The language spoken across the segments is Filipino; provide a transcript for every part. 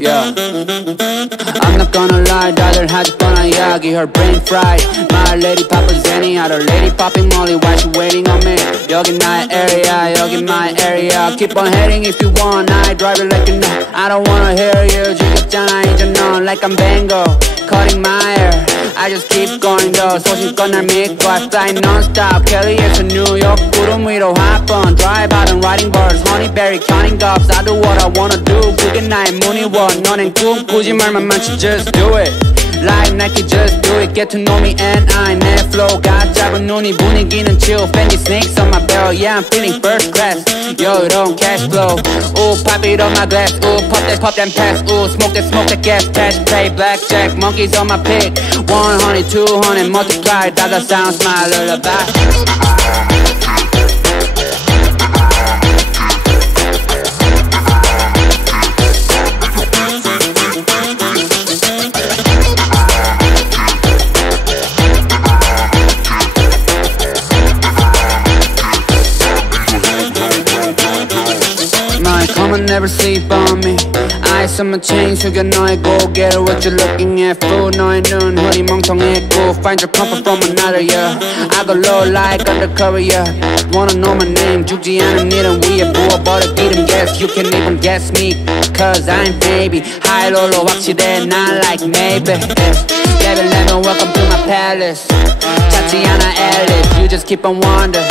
Yeah, I'm not gonna lie, 다들 하지 뻔한 이야기, her brain fried. My lady poppin' Zenny, other lady popping Molly, why she waiting on me? 여기 나의 area, 여기 my area. Keep on heading if you want, I drive it like you know. I don't wanna hear you, 지겹잖아 이제 넌 like I'm Bango, cutting my hair. I just keep going though, 소신껏 날 믿고 I fly non-stop, Kelly에서 뉴욕 구름 위로 hop on, drive out and riding birds, honeyberry counting gobs. I do what I wanna do, 그게 나의 문의원. 너넨 꿈꾸지 말만 많지, just do it. Like Nike, just do it. Get to know me and I 내 flow가 짧은 눈이 분위기는 chill. Fendi snakes on my barrel, yeah I'm feeling first class. Yo, 이런 cash flow. Ooh, pop it on my glass. Ooh, pop that pass. Ooh, smoke that gas patch. Play blackjack, monkeys on my pick. 100, 200, multiply. Dollar sound, smile, lullaby. Come on, never sleep on me. Eyes on my chain, 숙여 너의 고개를. What you looking at, fool? 너의 눈 허리 멍텅했고. Find your comfort from another, yeah. I go low like undercover, yeah. Wanna know my name, 죽지 않은 일은 위에 부어버려 기름. Guess you can even guess me, cause I'm baby. High low 확실해, not like maybe. Baby, let me welcome to my palace. 찾지 않아 Alice, you just keep on wonder.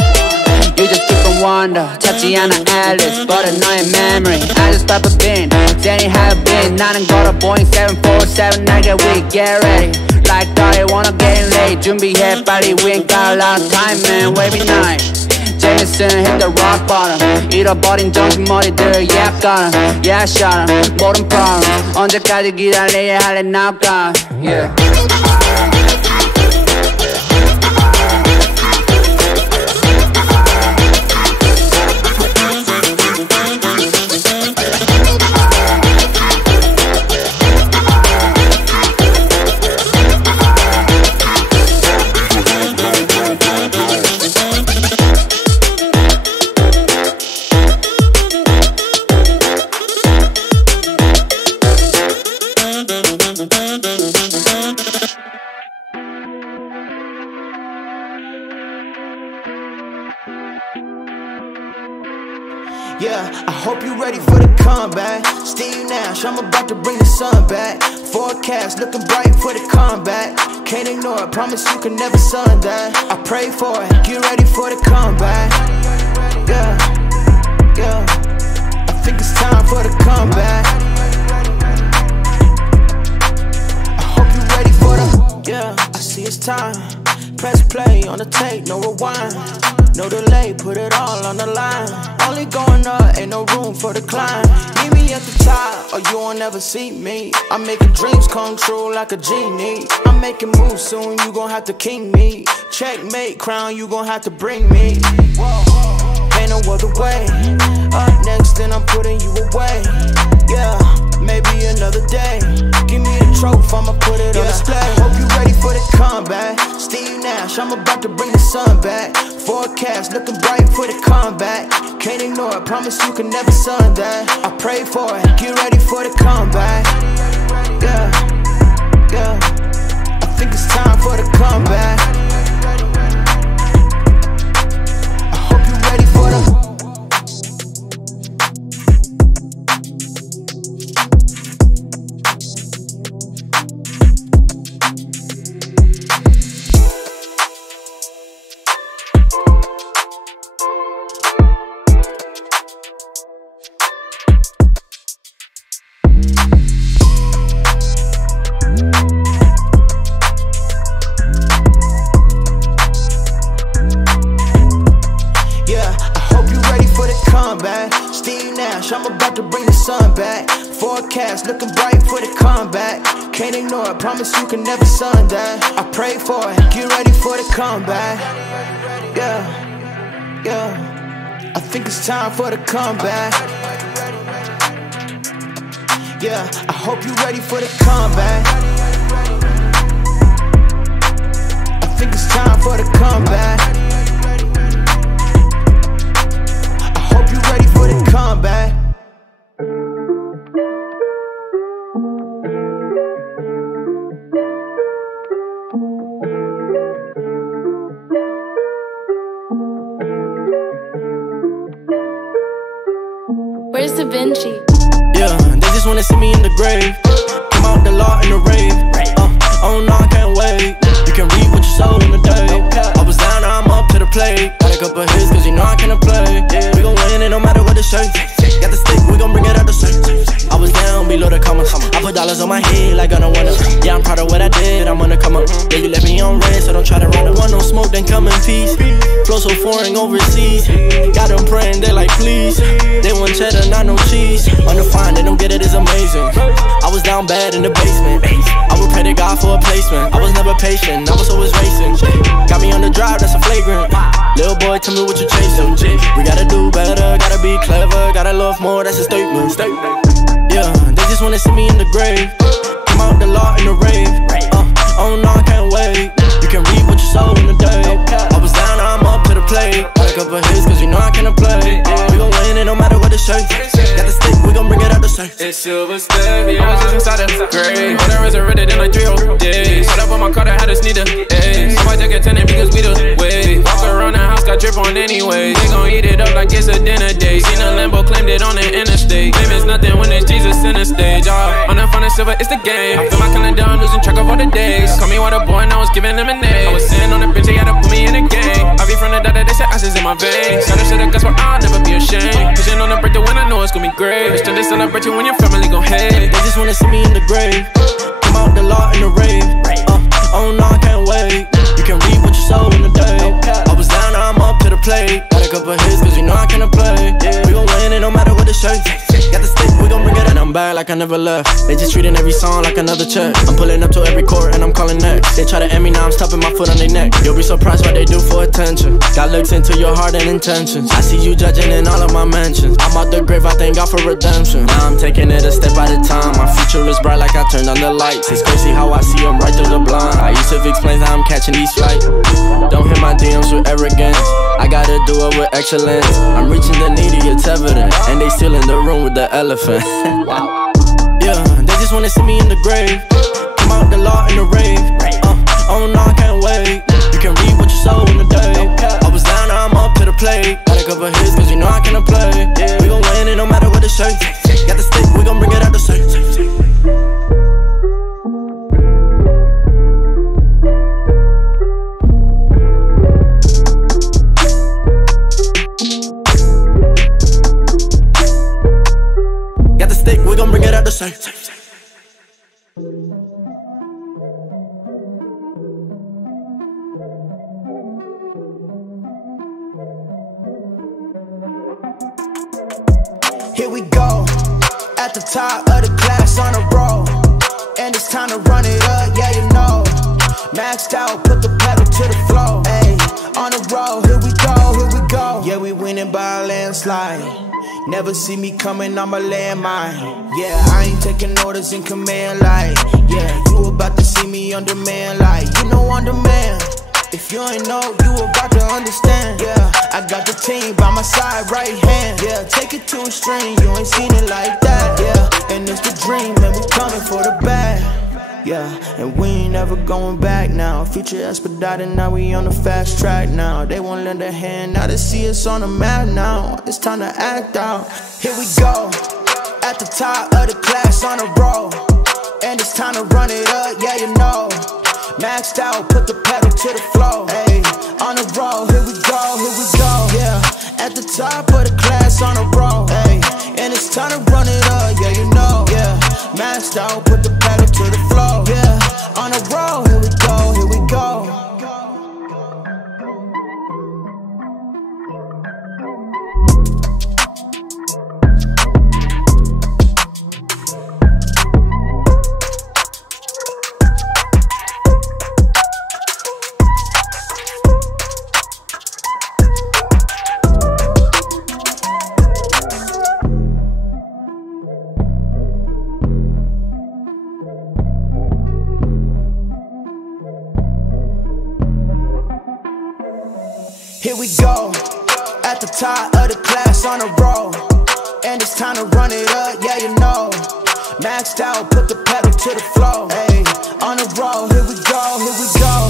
You just keep on wonder. 찾지 않아 Alice, but 너의 memory. I just pop a bin, Danny have been. 나는 걸어 Boeing 747, I get weak, get ready. Like I wanna get late. 준비해 빨리, we ain't got a lot of time, man. Wavy night. Jameson hit the rock bottom. 잃어버린 정신머리들, yeah I got 'em, yeah I shot 'em. 모든 problems. 언제까지 기다려야 할래 now gone, yeah. Yeah, I hope you ready for the comeback. Steve Nash, I'm about to bring the sun back. Forecast looking bright for the comeback. Can't ignore it, promise you can never sun that. I pray for it, get ready for the comeback. Yeah, yeah, I think it's time for the comeback. I hope you ready for the, yeah, I see it's time. Press play on the tape, no rewind. No delay, put it all on the line. Only going up, ain't no room for the climb. Meet me at the top, or you won't ever see me. I'm making dreams come true like a genie. I'm making moves soon, you gon' have to king me. Checkmate, crown, you gon' have to bring me. Ain't no other way. Up next, then I'm putting you away. Yeah, maybe another day. Give me a trophy, I'ma put it on display. Hope you ready for the comeback. Steve Nash, I'm about to bring the sun back. Forecast looking bright for the comeback. Can't ignore it, promise you can never sun that. I pray for it, get ready for the comeback. Yeah, yeah, I think it's time for the comeback. I hope you're ready for the I'm about to bring the sun back. Forecast looking bright for the comeback. Can't ignore it, promise you can never sun that. I pray for it, get ready for the comeback. Yeah, yeah, I think it's time for the comeback. Yeah, I hope you're ready for the comeback. I think it's time for the comeback. Where's Da Vinci? Yeah, they just wanna see me in the grave. Come out the law in the rave. Oh no, I can't wait. You can read what you sow in the day. I was down, now I'm up to the plate. Got a couple hits, cause you know I can't play. We gon' win it no matter what the shape. Got the stick, we gon' bring it out the safe. I was down below the commas. I put dollars on my head like I don't wanna. Yeah, I'm proud of what I did, I'm gonna come up. Yeah, you left me on red, so don't try to run it. Want no smoke, then come in peace. Flow so foreign overseas. Got them praying, they like please. They want cheddar, not no cheese. On the fine, they don't get it, it's amazing. I was down bad in the basement. I would pray to God for a placement. I was never patient, I was always racing. Got me on the drive, that's a flagrant. Little boy, tell me what you chasing. We gotta do better, gotta be clever. Gotta love more, that's a statement. Yeah, they just wanna see me in the grave. Come out the law in the rave. Oh no, I can't wait. You can read what you sow in the day. I was down, now I'm up to the plate. Got a couple hits, cause you know I can't play. We gon' win it no matter what the shape. Got the stick, we gon' bring it out the safe. It's silver step, yeah, I was just inside the grave. When I resurrected in like 3 whole days. Put up on my car, I had to sneak the A's. I might take a tenant because we the way. Walk around the house, got drip on anyway. They gon' eat it up like it's a dinner day. Seen a Lambo, claimed it on the interstate. Fame is nothing when it's Jesus in the stage. On the front and silver, it's the game. I feel my calendar, I'm losing track of all the days. Call me water boy, and I was giving lemonade. I was sitting on the bench, they had to put me in the game. I be from the data, they said ices in my veins. Gotta shit the gospel, I'll never be ashamed. Pushing on the breakthrough when I know it's gonna be great. It's time to celebrate you when your family gon' hate. They just wanna see me in the grave. Come out the law in the rave. Oh no, I can't wait. You can read what you sow in the day. I was down, now I'm up to the plate. Got a couple hits, cause you know I can't play. We gon' win it no matter what the shape. Got the stick, we gon' bring it in. I'm back like I never left. They just treating every song like another check. I'm pulling up to every court and I'm calling next. They try to end me, now I'm stopping my foot on their neck. You'll be surprised what they do for attention. God looks into your heart and intentions. I see you judging in all of my mentions. I'm out the grave, I thank God for redemption. Now I'm taking it a step at a time. My future is bright like I turned on the lights. It's crazy how I see them right through the blind. I used to explain how I'm catching these flights. Don't hit my DMs with arrogance. I gotta do it with excellence. I'm reaching the needy, it's evident. And they still in the room with the elephant. Wow. Yeah, they just wanna see me in the grave. Come out the law in the rave. Oh no, I can't wait. You can read what you sow in the day. I was down, now I'm up to the plate. Got a couple hits, cause you know I can't play. We gon' win it no matter what the shape. Got the stick, we gon' bring it out the safe. We gon' bring it out the safe. Here we go, at the top of the class on a roll. And it's time to run it up, yeah you know. Maxed out, put the pedal to the floor. Ayy, on the road, here we go, here we go. Yeah, we winning by a landslide. Never see me coming, I'm a landmine. Yeah, I ain't taking orders in command like. Yeah, you about to see me on demand like. You know on demand. If you ain't know, you about to understand. Yeah, I got the team by my side, right hand. Yeah, take it to a string, you ain't seen it like that. Yeah, and it's the dream, and we coming for the bag. Yeah, and we ain't never going back now. Future expedited, now we on the fast track now. They won't lend a hand, now they see us on the map now. It's time to act out. Here we go, at the top of the class on a roll. And it's time to run it up, yeah you know. Maxed out, put the pedal to the floor. Ayy, on the road, here we go, yeah. At the top of the class on a roll. Ayy, and it's time to run it up, yeah you know. Yeah, maxed out, put the pedal to the floor. Yeah, on the road, here we go, here we go. Here we go, at the top of the class on a roll. And it's time to run it up, yeah you know. Maxed out, put the pedal to the floor. Ayy, on the road, here we go,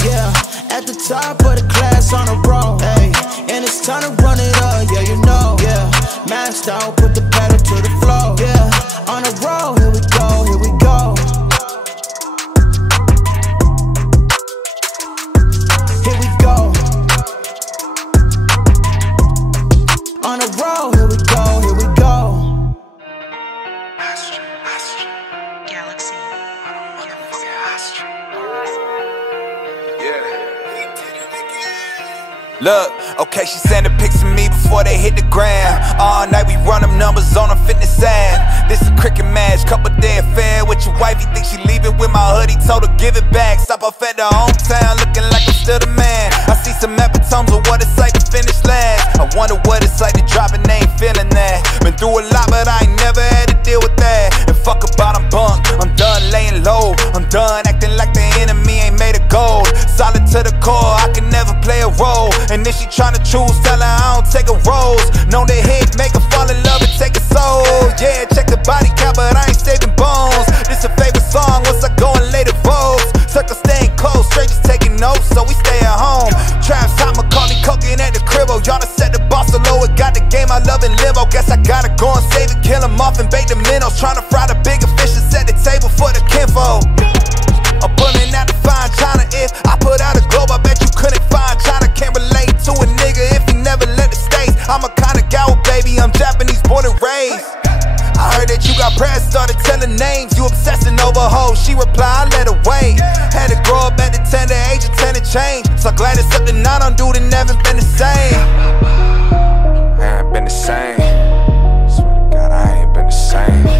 yeah. At the top of the class on a roll. Ayy, and it's time to run it up, yeah you know. Yeah, Mask down, put the pedal to the floor. Yeah, on the road, here we go, here we go. Here we go. On the road, here we go, here we go. Galaxy. Look, okay, she sending pics of me before they hit the gram. All night we run them numbers on a fitness app. This a cricket match, couple day affair with your wife. You think she leaving with my hoodie, told her give it back. Stop off at the hometown, looking like I'm still the man. I see some epitomes of what it's like to finish last. I wonder what it's like to drop and ain't feeling that. Been through a lot, but I ain't never had to deal with that. And fuck about I'm bunk, I'm done laying low. I'm done acting like the enemy ain't made of gold. Solid to the core, I can never play a role. And if she tryna choose, tell her I don't take a rose. Know the hit, make her fall in love and take a soul. Yeah, check the body count, but I ain't saving bones. This a favorite song, once I go and lay the votes. Circle staying close, strangers taking notes, so we stay at home. Traps hot, Macaulay cooking at the cribbo. Y'all done set the boss low, it got the game I love and live. Oh, guess I gotta go and save it, kill him off and bake the minnows. Tryna fry the bigger fish and set the table for the kinfolk. I'm pulling out the fine China. If I put out a globe, I bet you couldn't find China. Can't relate to a nigga if he never left the States. I'm a kinda guy with baby, I'm Japanese born and raised. I heard that you got press, started telling names. You obsessing over hoes, she replied, I let her wait. Had to grow up at the tender age of 10 and change. So glad it's up to 9 on dude and never been the same. I ain't been the same. Swear to God, I ain't been the same.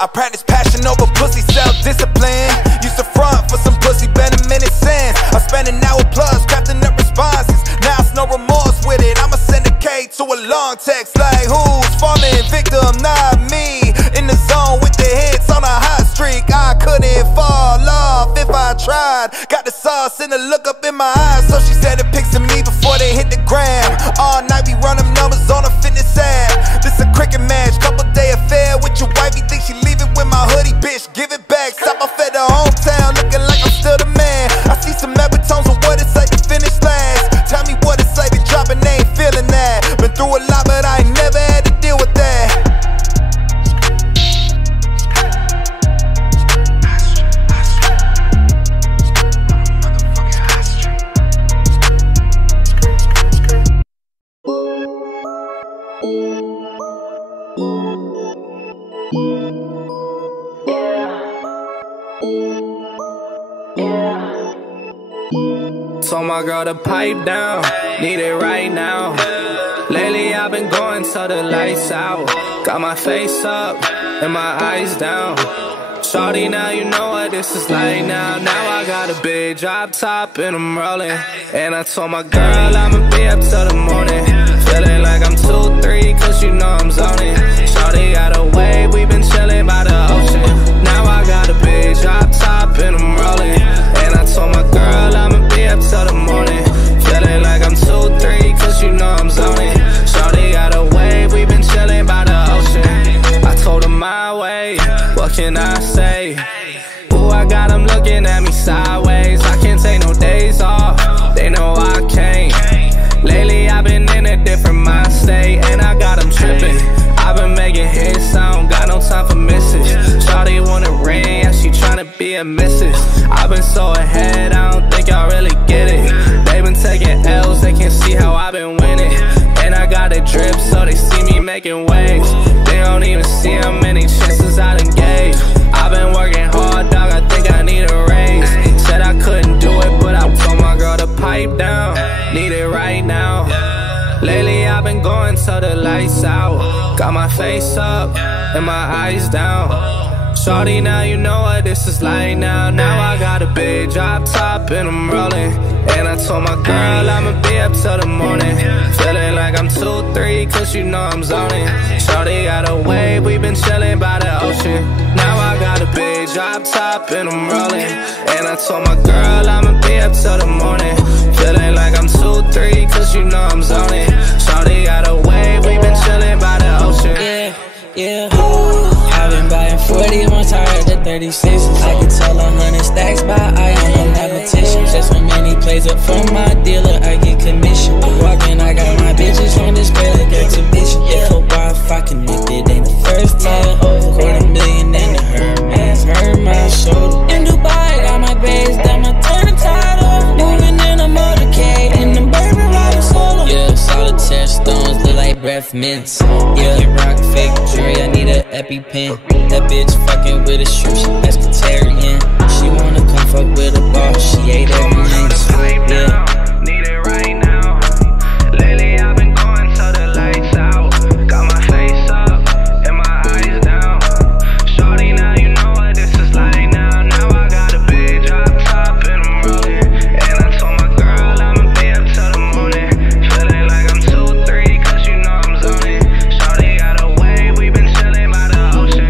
I practice passion over pussy, self-discipline. Used to front for some pussy, been a minute since. I spent an hour plus crafting up responses. Now it's no remorse with it, I'ma send a K to a long text like who's falling victim, not me. In the zone with the hits on a hot streak. I couldn't fall off if I tried. Got the sauce and the look up in my eyes. So she said the pics of me before they hit the gram. All night we run them numbers on a fitness app. This a cricket match, couple day affair with your wife. You think she leaving with my hoodie, bitch, give it back. Stop off at the hometown, looking like I'm still the man. I see some epitomes of what it's like to finish last. Tell me what it's like to drop and they ain't feeling that. Been through a lot, but I ain't never had to deal with that. Told my girl to pipe down, need it right now. Lately I've been going till the lights out. Got my face up and my eyes down. Shawty, now you know what this is like now. Now I got a big drop top and I'm rolling. And I told my girl I'ma be up till the morning. Feeling like I'm 2-3 cause you know I'm zoning. Shawty got a wave, we been chilling by the ocean. Now I got a big drop top and I'm rolling. And I told my girl I'ma be up till the morning. Feeling like I'm 2-3 cause you know I'm zoning. Shawty got a wave, we been chilling by the ocean. I told her my way, what can I say? Ooh, I got them looking at me sideways. I can't take no days off, they know I can't. Lately I've been in a different mind state. And I got them tripping, I've been making hits, I don't got no time for misses. Shawty wanna ring, yeah, she tryna be a missus. I've been so ahead, I don't think y'all really get it. They been taking L's, they can't see how I've been winning. And I got a drip, so they see me making waves. They don't even see how many chances I done gave. I've been working hard, dog, I think I need a raise. Said I couldn't do it, but I told my girl to pipe down. Need it right now. Lately I've been going till the lights out. Got my face up and my eyes down. Shawty, now you know what this is like now. Now I got a big drop top and I'm rolling. And I told my girl I'ma be up till the morning. Feeling like I'm 2-3 cause you know I'm zoning. Shawty got a wave, we been chilling by the ocean. Now I got a big drop top and I'm rolling. And I told my girl I'ma be up till the morning. Feeling like I'm 2-3 cause you know I'm zoning. Shawty got a wave, we been chilling by the ocean. Yeah. I've been buying 40 once I heard the 36s. I can tell 100 stacks by eye, I'm a mathematician. Just when money plays up from my dealer, I get commission. off mints. Yeah, rock fake jewelry, I need an EpiPen. That bitch fucking with a shrimp, she pescatarian. She wanna come fuck with a boss, she ate every night. Yeah. Need it right now. Lately I've been going till the lights out. Got my face up and my eyes down. Shorty, now you know what this is like now. Now I got a big drop top and I'm rolling. And I told my girl I'ma be up till the morning. Feeling like I'm 2-3 cause you know I'm zoning. Shorty got away, we been chilling by the ocean.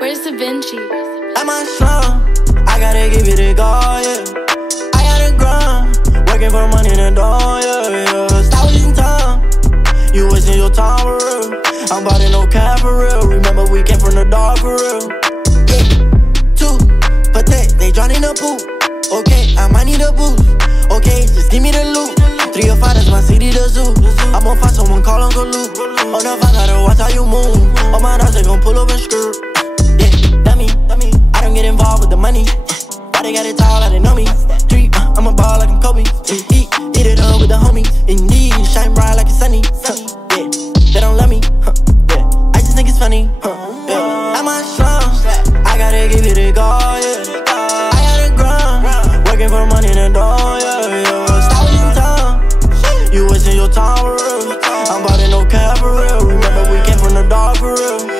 Where's Da Vinci? I'm on slum, I gotta give it a go, yeah. I gotta grind, working for money in the door, yeah. Stop wasting time, you wasting your time for real. I'm about to no cap for real, remember we came from the dark for real. Yeah, 2, protect, they drown in the pool. Okay, I might need a boost. Okay, just give me the loot. 3 or 5, that's my city, the zoo. I'm gon' find someone, call Uncle Luke. On the 5, gotta watch how you move. On my dogs, they gon' pull up and screw. I don't get involved with the money. Why they got it tall, I didn't know me. Street, I'm a ball like I'm Kobe. Eat it up with the homies. Indeed, shine bright like it's sunny. Yeah, they don't love me. Yeah, I just think it's funny. Yeah, I'm on slum, I gotta give it a go. Yeah, I gotta grind, working for money in the door. Yeah, stop wasting time, you wasting your time for real. I'm about to no cap for real. Remember we came from the dark for real.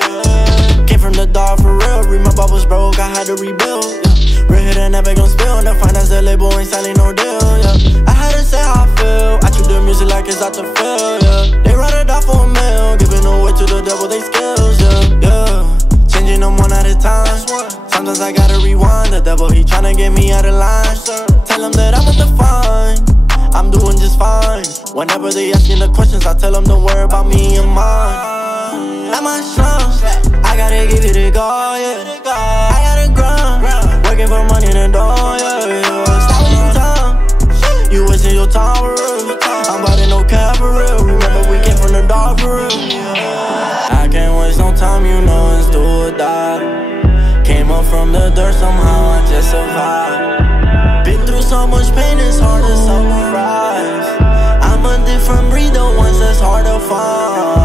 From the dark for real, remember I was broke, I had to rebuild, yeah. Real hit and never gon' spill, the finance the label ain't selling no deal, yeah. I had to say how I feel, I treat the music like it's out the field, yeah. They write it off for a meal, giving away to the devil they skills, yeah. Changing them one at a time, sometimes I gotta rewind, the devil he tryna get me out of line. Tell him that I'm on the fine, I'm doing just fine. Whenever they ask me the questions, I tell them don't worry about me and mine. I'm on slum, I gotta give it a go, yeah. I gotta grind, working for money in the door, yeah. Stop wasting time, you wasting your time for real. I'm about to no cap for real, remember we came from the dark for real. I can't waste no time, you know it's do or die. Came up from the dirt, somehow I just survived. Been through so much pain, it's hard to summarize. I'm a different breed, the ones that's hard to find.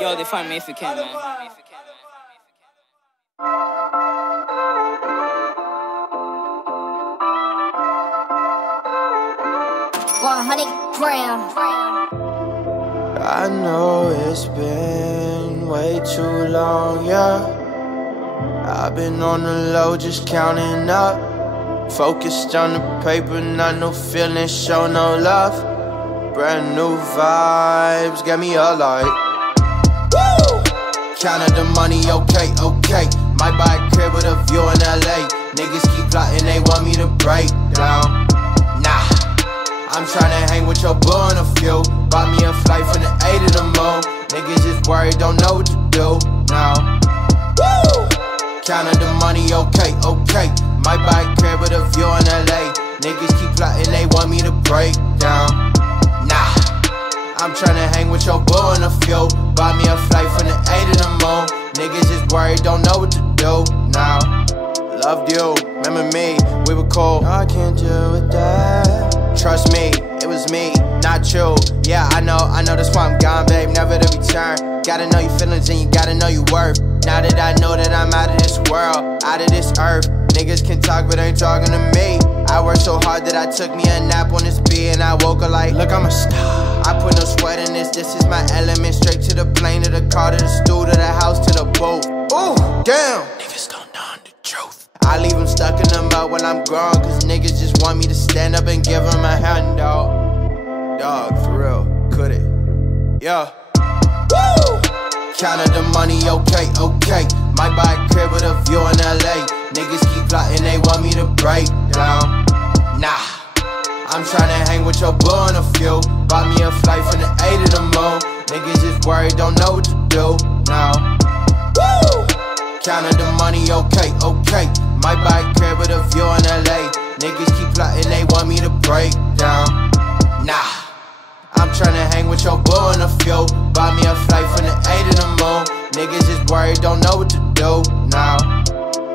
Yo, they find me if you can, man. 100 grams. I know it's been way too long, yeah. I've been on the low, just counting up. Focused on the paper, not no feelings, show no love. Brand new vibes, get me alive. Woo! Counting the money, okay, okay. Might buy a crib with a view in LA. Niggas keep plotting, they want me to break down. Nah, I'm tryna hang with your boy in a few. Bought me a flight from the A to the moon. Niggas just worried, don't know what to do now. Woo! Counting the money, okay, okay. Might buy a crib with a view in LA. Niggas keep plotting, they want me to break down. Nah, I'm tryna hang with your boy in a few. Bought me a flight from the A to the moon. Niggas just worried, don't know what to do now. Loved you, remember me, we were cool. No, I can't deal with that. Trust me, it was me, not you. Yeah, I know, that's why I'm gone, babe, never to return. Gotta know your feelings and you gotta know your worth. Now that I know that I'm out of this world, out of this earth. Niggas can talk but ain't talking to me. I worked so hard that I took me a nap on this beat and I woke up like, look, I'm a star. I put no sweat in this is my element. Straight to the plane, to the car, to the stool, to the house, to the boat. Ooh, damn. Niggas don't know the truth. I leave them stuck in the mud when I'm grown, cause niggas just want me to stand up and give them a hand, dog. Dog, for real, could it? Yeah. Woo! Counted the money, okay, okay. Might buy a crib with a view in LA. Niggas keep plotting, they want me to break down. Nah, I'm tryna hang with your boo in a few. Bought me a flight from the A to the moon. Niggas just worried, don't know what to do now. Woo! Counted the money, okay, okay. Might buy a crib with a view in LA. Niggas keep plotting, they want me to break down. Nah, I'm tryna hang with your boo in a few. Buy me a flight from the A to the moon. Niggas just worried, don't know what to do now.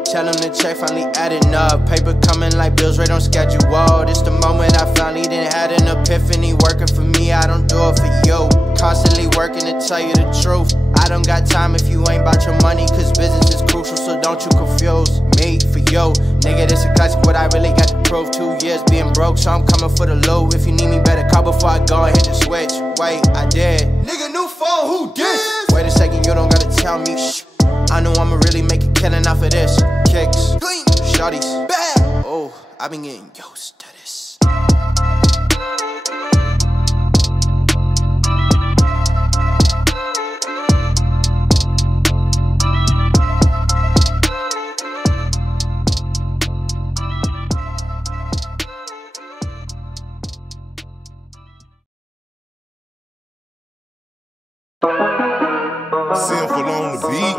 Tell them the check finally adding up. Paper coming like bills right on schedule. Whoa, this the moment I finally done had an epiphany. Working for me, I don't do it for you. Constantly working to tell you the truth. I don't got time if you ain't about your money, cause business is crucial, so don't you confuse me for you. Nigga, this a classic, what I really got to prove. 2 years being broke, so I'm coming for the loot. If you need me, better call before I go and hit the switch. Wait, I did. Nigga, new phone, who this? Wait a second, you don't gotta tell me. Shh. I know I'ma really make a killing off of this. Kicks, clean, shorties, bad. Oh, I been getting used to this. Simple on the beat.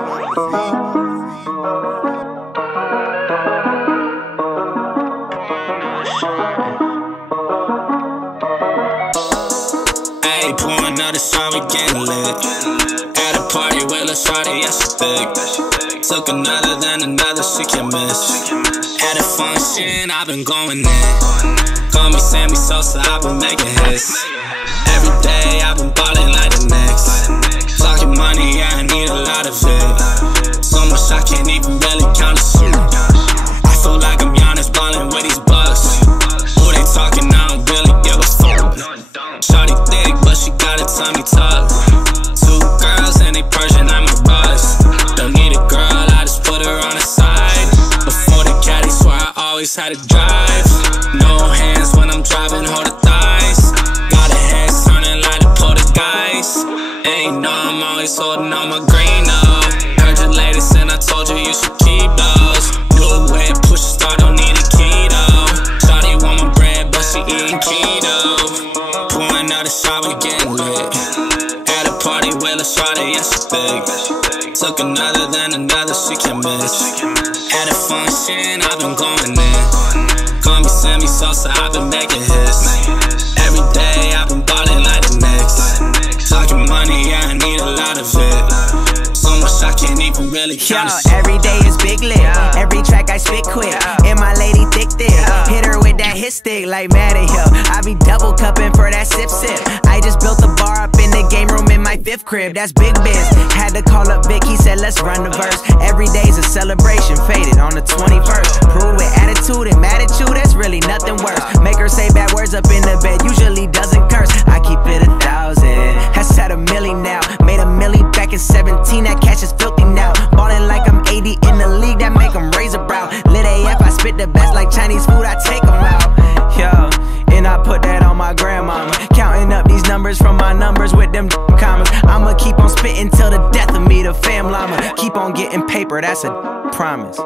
Ayy, pouring another shot, we getting lit. At a party with a shawty, yeah, she thick. Took another, then another, she can't miss. At a function, I've been going in. Call me Sammy Sosa, I've been making hits. Every day, I've been ballin' like the next. Talking money, yeah, I need a lot of it. So much I can't even really count the shit. I feel like I'm Giannis ballin' with these bucks. Who they talking, I don't really give a fuck. Shawty thick, but she got a tummy tuck. 2 girls and they Persian, I'm a buzz. Don't need a girl, I just put her on the side. Before the caddy, swear I always had to drive. No hands when I'm driving, hold the thighs. Got a head turning like the poltergeist. Ain't know I'm always holding on my green up. Heard your latest and I told you you should keep those. New way, push a start, don't need a keto. Shawty want my bread, but she eating keto. Pouring out a shot, we getting lit. At a party with a shawty, yeah, she thick. Took another, then another, she can't miss. At a function, I've been going in. Call me Sammy Sosa, I've been making hits. Every day, I've been ballin' like the next. Talking money, yeah, I need a lot of it. So much I can't even really count it. Every day is big lit. Every track I spit quick. And my lady thick. Hit her with that hit stick like Madden Hill. I be double cupping for that sip. I just built a bar up in the game room in my 5th crib. That's big biz. Had to call up Vic, he said let's run the verse. Every day's a celebration, faded on the 21st. Prove with attitude and mad at you, that's really nothing worse. Make her say bad words up in the bed, usually doesn't curse. I keep it 1,000, that's at a milli now. Made a milli back in 17, that cash is filthy now. Ballin' like I'm 80 in the league, that make them raise a brow. Lit AF, I spit the best like Chinese food, I take them out. Yo, and I put that on my grandmama. Counting up these numbers from my numbers with them commas. I'ma keep on spitting till the death of me, the fam llama. Keep on getting paper, that's a promise.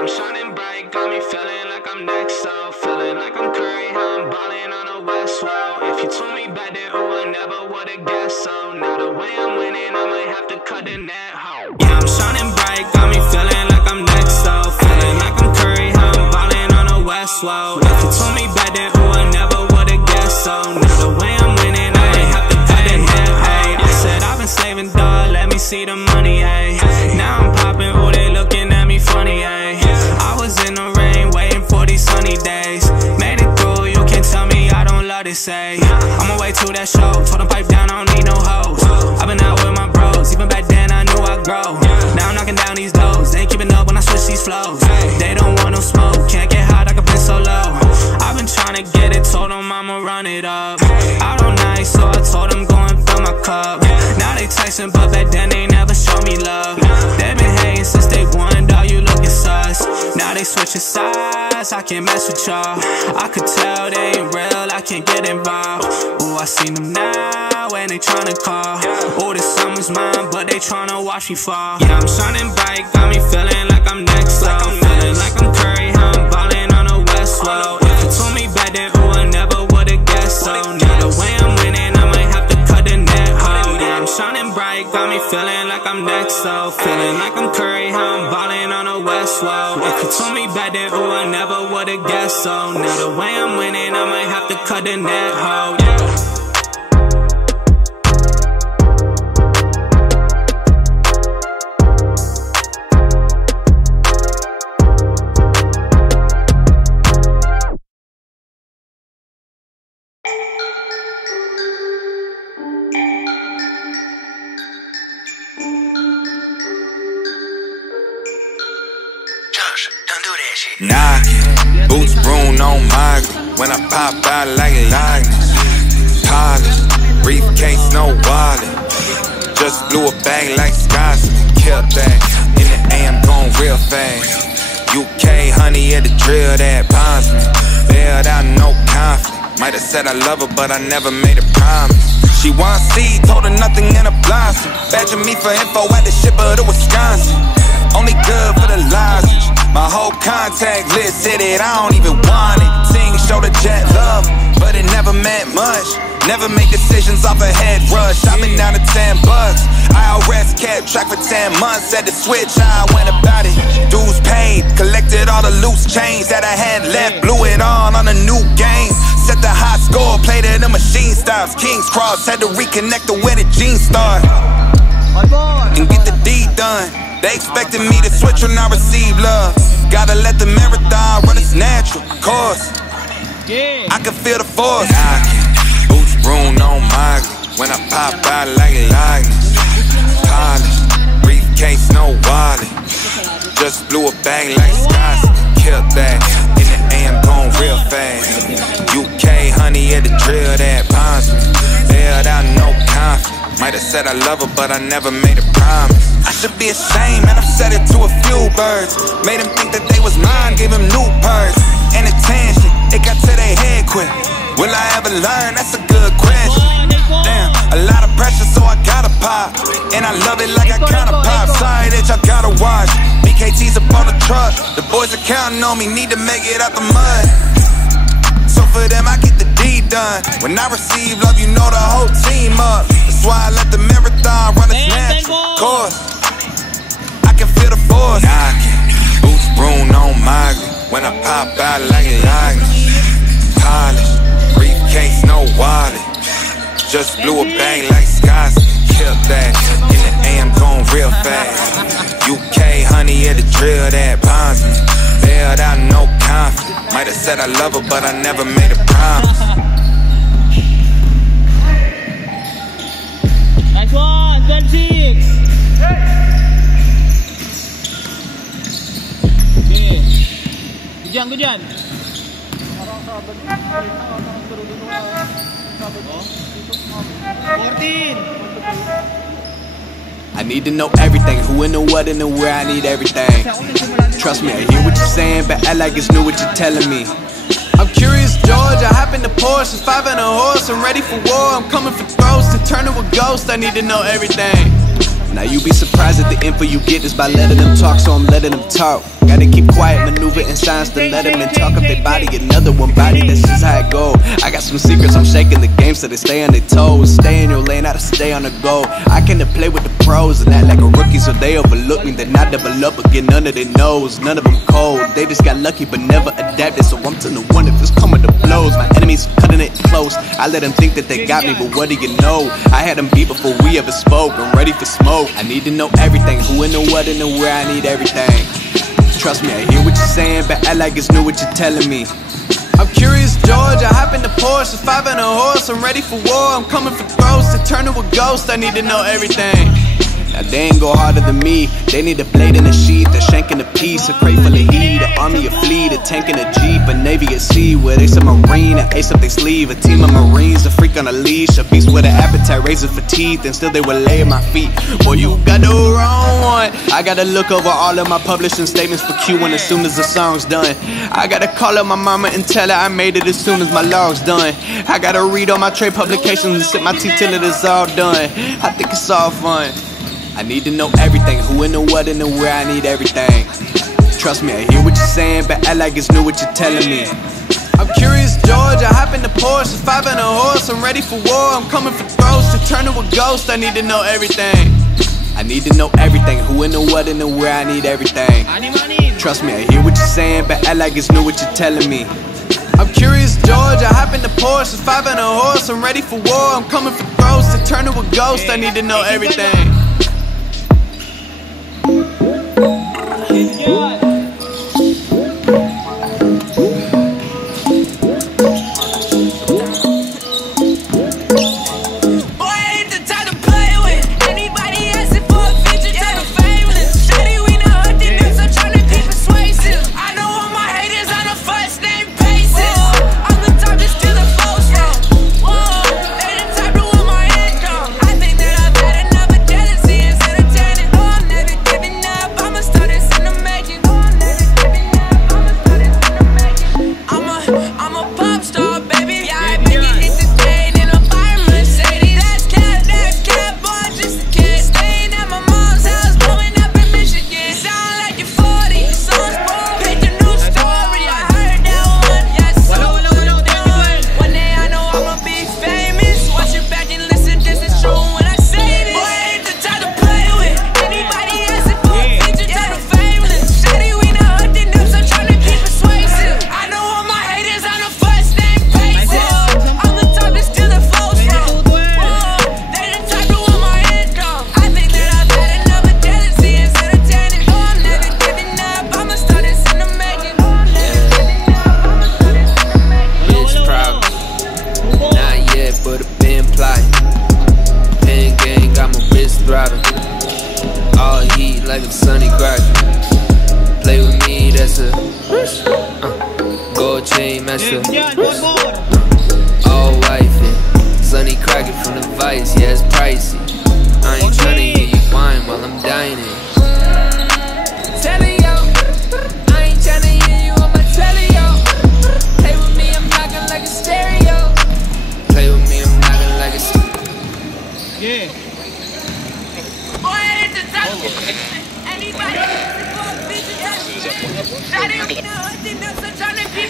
I'm shining bright, got me feeling like I'm next, so feeling like I'm Curry, how I'm balling on the West Wall. If you told me back then, oh, I never would've guessed, so now the way I'm winning, I might have to cut the net home. Yeah, I'm shining bright, got me feeling like I'm next, so feeling like I'm Curry, how I'm balling on the West Wall. If you told me back then, oh, I never would've guessed, so now the way I'm winning, I might have to cut the net, hey. I said I've been slaving, dog, let me see the money, hey. Now I'm popping, oh, they looking at me funny, hey. I was in the rain waiting for these sunny days. Made it through, you can tell me I don't love to say. keeping up when I switch these flows. They don't want no smoke, can't get hot, I can play so low. I've been trying to get it, told them I'ma run it up. Out all night, so I told them go and fill my cup. Now they texting, but back then they never showed me love. They been hating since day one, dog, you looking sus. Now they switching sides, I can't mess with y'all. I could tell they ain't real, I can't get involved. Ooh, I seen them now, and they tryna call. Oh, this summer's mine, but they tryna watch me fall. Yeah, I'm shining bright, got me feeling like I'm next up. Feeling like I'm Curry, how I'm ballin' on the West Wall. If you told me back then, ooh, I never would've guessed so. Now the way I'm winning, I might have to cut the net hole. Yeah, I'm shining bright, got me feeling like I'm next up. Feeling like I'm Curry, how I'm ballin' on the West Wall. If you told me back then, ooh, I never would've guessed so. Now the way I'm winning, I might have to cut the net hole. Yeah. Knocking, boots broom on migrant. When I pop out like a likeness. Polished, briefcase, no wallet. Just blew a bag like Scotsman. Kept that in the AM, going real fast. UK honey at the drill that bonds me. Bailed out, no conflict. Might have said I love her, but I never made a promise. She want seed, told her nothing in a blossom. Badging me for info at the shipper to Wisconsin. Only good for the lodging. My whole contact list hit it, I don't even want it. Sing, show the jet love, but it never meant much. Never make decisions off a head rush. I've been down to $10. IRS kept track for 10 months. At the switch, I went about it. Dues paid, collected all the loose change that I had left. Blew it on a new game. Set the high score, played it in machine stops. King's Cross, had to reconnect the way the jeans start. And get the deed done. They expected me to switch when I receive love. Gotta let the marathon run its natural course. I can feel the force. Knocking, boots broom on migrant. When I pop out like a likeness. Polished, briefcase, no wallet. Just blew a bag like Scotsman. Kept that in the AM, going real fast. UK honey at the drill that bonds me. Bailed out, no conflict. Might have said I love her, but I never made a promise. I should be ashamed, man, I've said it to a few birds. Made them think that they was mine, gave them new purrs. And attention, it got to their head quick. Will I ever learn? That's a good question. Damn, a lot of pressure, so I gotta pop. And I love it like I gotta pop. Sorry that y'all gotta watch. BKT's up on the truck. The boys are counting on me, need to make it out the mud. So for them, I get the deed done. When I receive love, you know the whole team up. That's why I let the marathon run its natural course. I can feel the force. Knocking, boots broom on migrant. When I pop out like a likeness. Polished, briefcase, no wallet. Just blew a bag like Scotsman. Kept that in the AM, going real fast. UK honey at the drill that bonds me. Bailed out, no conflict. Might have said I love her, but I never made a promise. Nice one, 26. Okay. Gujan. 14. I need to know everything, who and the what and the where, I need everything. Trust me, I hear what you're saying, but act like it's new what you're telling me. I'm curious, George, I hop in the Porsche, 5 and a horse, I'm ready for war, I'm coming for throats, to turn to a ghost, I need to know everything. Now you be surprised at the info you get is by letting them talk, so I'm letting them talk. Gotta keep quiet, maneuver in signs to let them in. Talk up their body, another one body, that's just how it go. I got some secrets, I'm shaking the game so they stay on their toes. Stay in your lane, I to stay on the go. I can play with the pros and act like a rookie, so they overlook me. Then I develop again, none of their knows, none of them cold. They just got lucky but never adapted, so I'm to the one if it's coming to blows. My enemies cutting it close, I let them think that they got me, but what do you know? I had them beat before we ever spoke, I'm ready for smoke. I need to know everything, who and the what and the where, I need everything. Trust me, I hear what you're saying, but act like it's new what you're telling me. I'm curious, George, I hop in the Porsche, 5 and a horse, I'm ready for war, I'm coming for throats, to turn to a ghost, I need to know everything. Now they ain't go harder than me. They need a blade in a sheath, a shank in a piece, a crate full of heat, an army, a fleet, a tank and a jeep, a navy at sea with ace a marine, an ace up their sleeve, a team of marines, a freak on a leash, a beast with an appetite, razor for teeth, and still they will lay at my feet. Boy, you got the wrong one. I gotta look over all of my publishing statements for Q1 as soon as the song's done. I gotta call up my mama and tell her I made it as soon as my log's done. I gotta read all my trade publications and sip my tea till it is all done. I think it's all fun. I need to know everything, who and the what and the where, I need everything. Trust me, I hear what you're saying, but act like it's new what you're telling me. I'm curious, George, I hop in the Porsche, 5 and a horse, I'm ready for war, I'm coming for throats, to turn to a ghost, I need to know everything. I need to know everything, who and the what and the where, I need everything. Trust me, I hear what you're saying, but act like it's new what you're telling me. I'm curious, George, I hop in the Porsche, 5 and a horse, I'm ready for war, I'm coming for throats, to turn to a ghost, I need to know everything. Like a sunny cracker. Play with me, that's a gold chain master. All wifey, sunny cracker from the Vice, yeah, it's pricey. I ain't tryna hear you whine while I'm dining. Telly, yo, I ain't tryna hear you on my telly, yo. Play with me, I'm knocking like a stereo. Play with me, I'm knocking like a stereo. Yeah. Boy, it's a touch. Anybody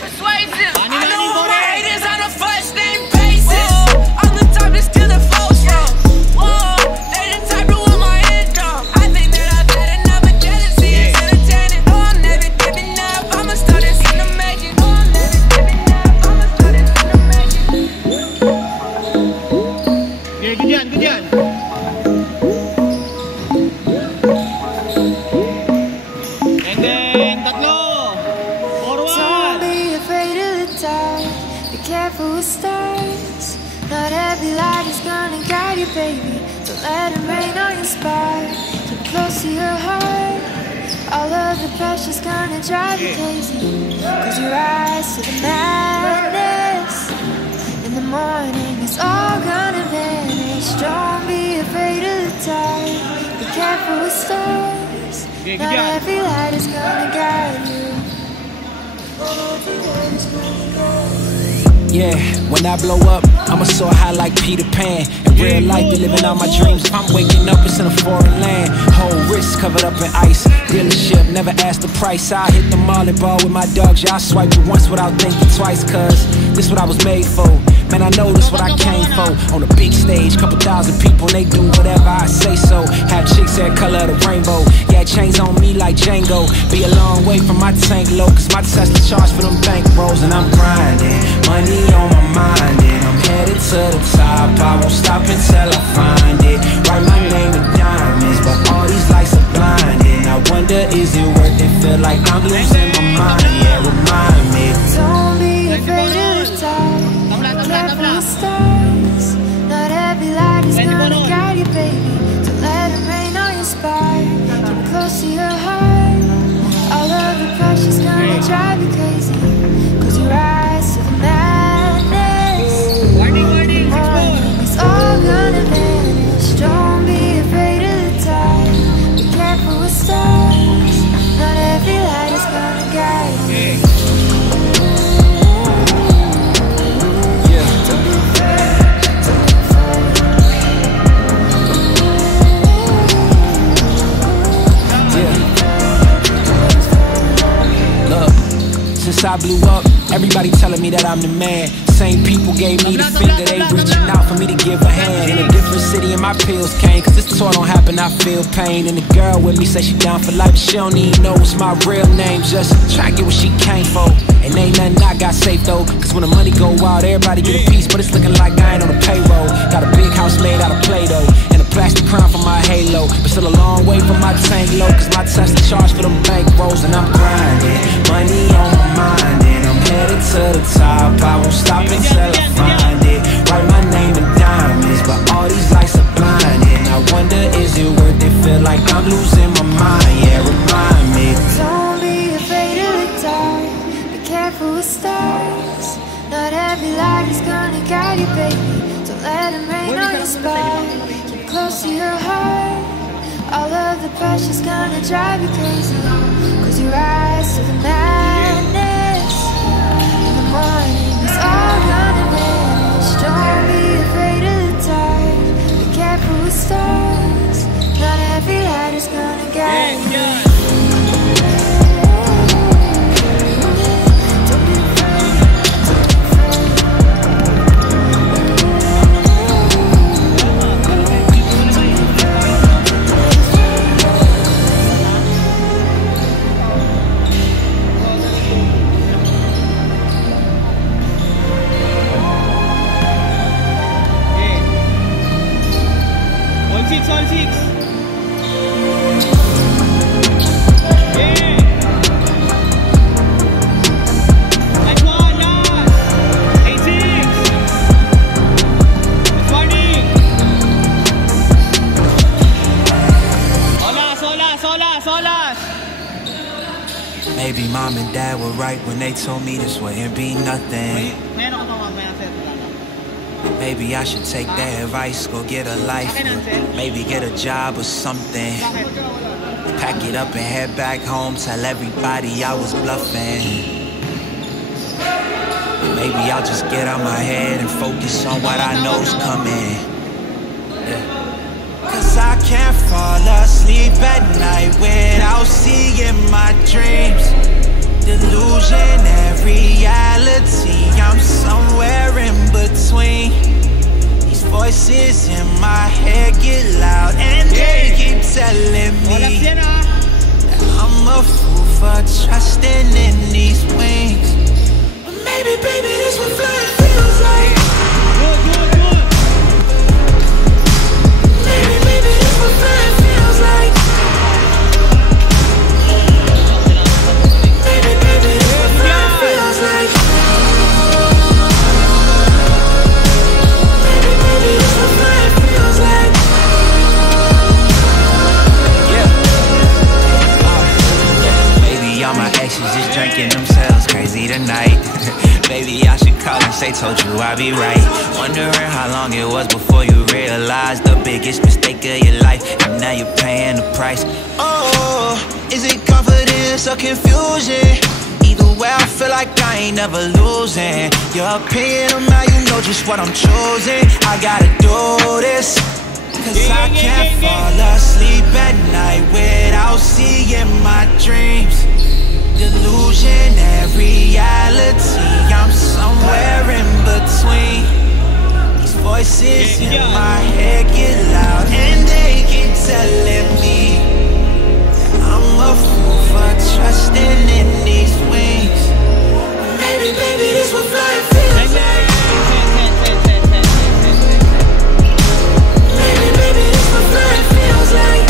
persuasive. I know all my haters on a first name basis. I'm the type to steal the folks from. Whoa, they the type to want my income. I think that I've had enough of jealousy. It's entertaining. No, I'm never giving up. I'ma start this in the making. No, I'm never giving up. I'ma start this in the making. Yeah, good yan. Stars. Not every light is gonna guide you, baby. So let it rain on your spark. Keep close to your heart. All of the pressure's gonna drive you crazy. Close your eyes to the madness. In the morning it's all gonna vanish. Don't be afraid of the dark. Be careful with stars. Not every light is gonna guide you. Yeah, when I blow up, I'ma soar high like Peter Pan. In real life, be living out my dreams. If I'm waking up, it's in a foreign land. Whole wrist covered up in ice. Dealership, never ask the price. I hit the mall and ball with my dogs. Y'all swipe it once without thinking twice. Cause this what I was made for. Man, I know this what I came for. On a big stage, couple thousand people, and they do whatever I say so. Have chicks that color of the rainbow. Yeah, chains on me like Django. Be a long way from my tank low. Cause my Tesla charge for them bank rolls. And I'm grinding, money on my mind, and I'm headed to the top. I won't stop until I find it. Write my name in diamonds, but all these lights are blinding. I wonder, is it worth it? Feel like I'm losing my mind. Yeah, remind me. Don't be afraid of the dark. Careful with stars. Not every light is gonna guide you, baby. So let it rain on your inspired. Keep close to your heart. All of the pressure's gonna drive you crazy. Cause you rise to the madness. It's all gonna vanish. Don't be afraid of the tide. Be careful with stars. Not every light is gonna guide you. Since I blew up, everybody telling me that I'm the man. Same people gave me the finger, they reaching out for me to give a hand. In a different city and my pills came, cause this tour don't happen, I feel pain. And the girl with me say she down for life, but she don't even know what's my real name. Just try to get what she came for, and ain't nothing I got safe though. Cause when the money go out, everybody get a piece, but it's looking like I ain't on the payroll. Got a big house made out of Play-Doh, and a plastic crown for my halo. But still a long way from my tank low, cause my Tesla charge for them bank rolls. And I'm grinding, money on my mind, and I'm headed to the top. I won't stop until I find it. Write my name in diamonds, but all these lights are blinding. I wonder, is it worth it? Feel like I'm losing my mind, yeah, remind me. Don't be afraid of the dark. Be careful with stars. Not every light is gonna guide you, baby. Don't let them rain on your spot. Keep close to your heart. All of the pressure's gonna drive you crazy. Cause you rise to the madness. In the morning, it's all gonna vanish. Don't be afraid of the dark. Be careful with stars. Not every light is gonna guide you. All six. Next one, last. 86. Good morning. Hola. Maybe mom and dad were right when they told me this wouldn't be nothing. Maybe I should take their advice, go get a life, maybe get a job or something. Pack it up and head back home, tell everybody I was bluffing. Maybe I'll just get out my head and focus on what I know's coming. Cause I can't fall asleep at night without seeing my dreams. Delusion and reality, I'm somewhere in between. These voices in my head get loud and they keep telling me that I'm a fool for trusting in these wings. But maybe, baby, this what flying feels like. Maybe, baby, this what flying feels like. Just drinking themselves crazy tonight. Baby, I should call and say, told you I'd be right. Wondering how long it was before you realized the biggest mistake of your life, and now you're paying the price. Oh, is it confidence or confusion? Either way, I feel like I ain't never losing. Your opinion on how you know just what I'm choosing. I gotta do this, cause I can't fall asleep at night without seeing my dreams. Delusion and reality, I'm somewhere in between. These voices in my head get loud and they keep telling me I'm a fool for trusting in these wings. Maybe, baby, this what flying feels like. Maybe, baby, this what flying feels like.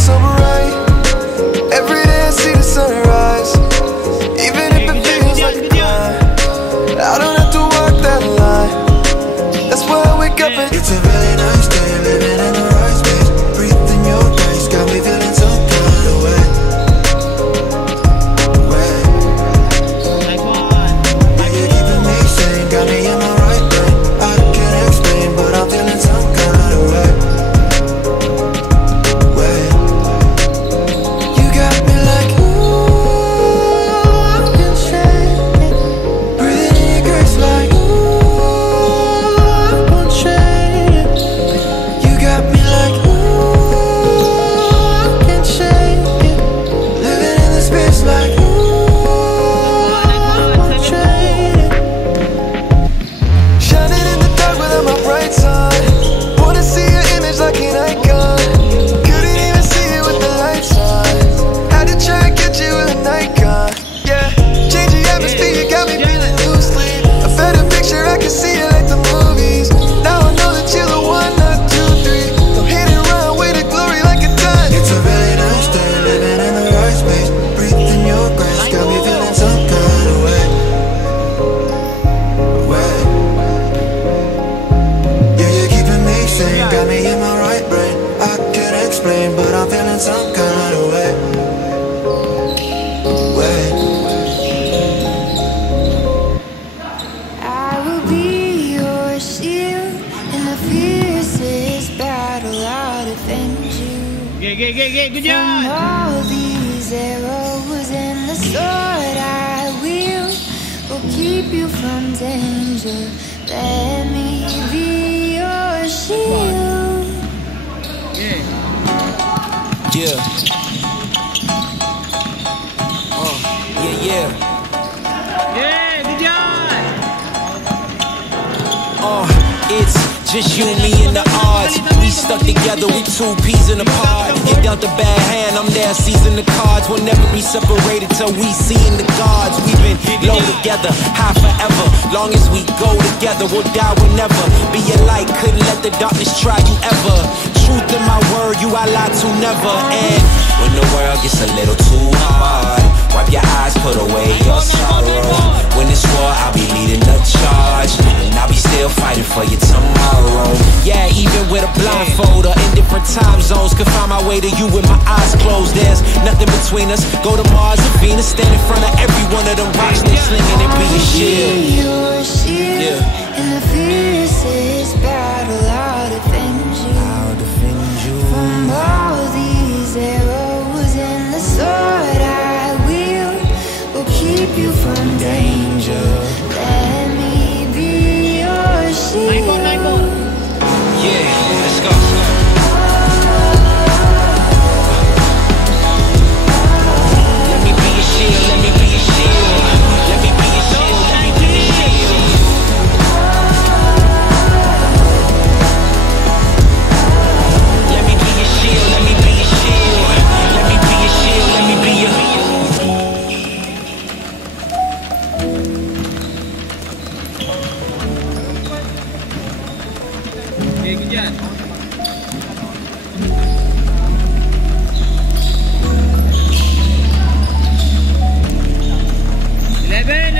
sober right. Every day I see the sunrise, even if it feels like a climb. I don't have to walk that line. That's why I wake up and it's a really nice day, living in the right space, breathing your grace, got me feeling some kind of way. Yeah, you're keeping me sane, got me in my right brain. I can't explain, but I'm feeling some kind of way. You got me like, ooh, I've been shaking, breathing in your grace like, ooh, I won't trade it. You got me like, ooh, I can't shake it, living in the space like, ooh, I won't trade it. Shining in the dark without my bright side, wanna see your image like an icon. Couldn't even see it with the lights on, had to try and get you with a Nikon. Yeah, change the atmosphere, you got me feeling loosely. A better picture, I can see it like the movies. Now I know that you're the one, not 2, 3. Don't hit and run, way to glory like a ton. It's a really nice day, living in the right space, breathing your grace, got me feeling some kind of way. Yeah, you're keeping me sane, got me in my right brain. I can't explain, but I'm feeling some kind of way. I will be your shield in the fiercest battle. I'll defend you Good from job. all these arrows, and the sword I will keep you from danger. Let me be your shield. Yeah. Yeah. Yeah, good job. It's just you, me, and the odds. We stuck together, we 2 peas in a pod. You dealt a bad hand, I'm there seizing the cards. We'll never be separated till we see in the gods. We've been low together, high forever. Long as we go together, we'll die whenever. Be a light, couldn't let the darkness try you ever. Truth in my word, you I lie to never. And when the world gets a little too hard, wipe your eyes, put away your sorrow. When it's war, I'll be leading the charge, and I'll be still fighting for you tomorrow. Yeah, even with a blindfold or in different time zones, could find my way to you with my eyes closed. There's nothing between us. Go to Mars and Venus, stand in front of every one of them rocks, they slinging and be a shield. Your shield in the fiercest battle. I'll defend you from all these arrows, and the sword I will keep you from danger. Let me be your shield. Yeah, let's go. Let me be your shield, let me be your shield. Let me be your shield, let me be your shield. Let me be your shield, let me be your shield. Let me be your shield, let me be your. Yeah, good job. Eleven,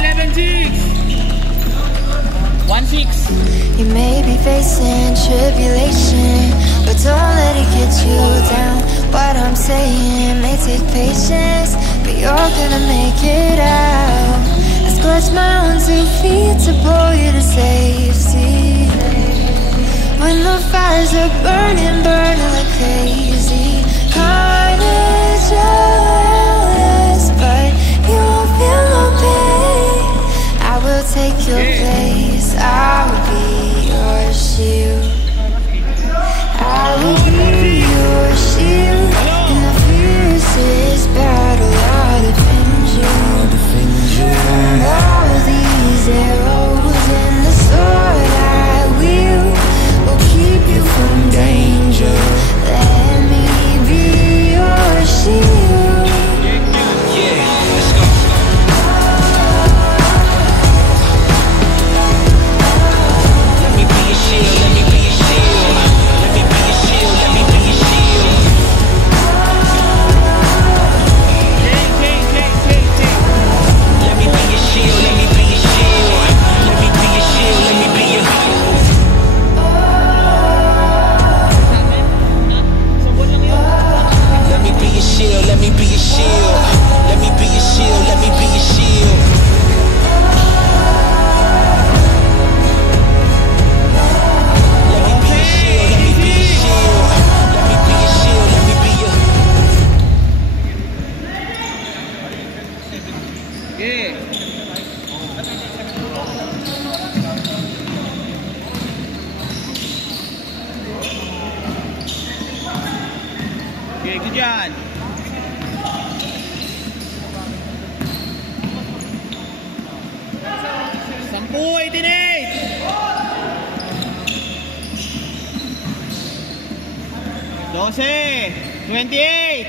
6. You may be facing tribulation, but don't let it get you down. What I'm saying may take patience, but you're gonna make it out. I clutch my own 2 feet to pull you to safety. When the fires are burning like crazy, carnage around, but you won't feel no pain. I will take your place, I will be your shield. I will be your shield in the fiercest battle. I'll defend you from all these arrows, and the sword I will keep you from danger. Let me Jose, 28.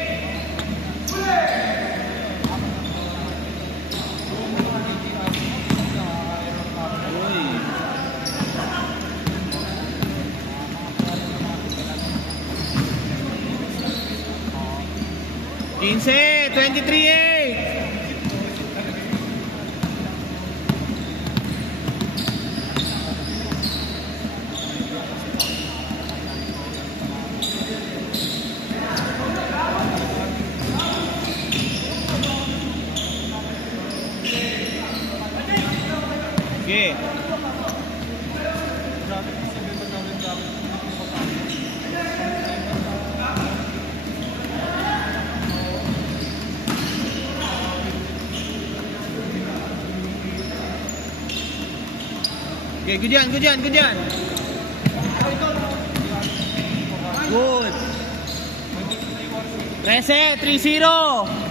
Quince, 23-8. Okay. Okay, good yan, good yan, good yan. Good. Reset, 3-0.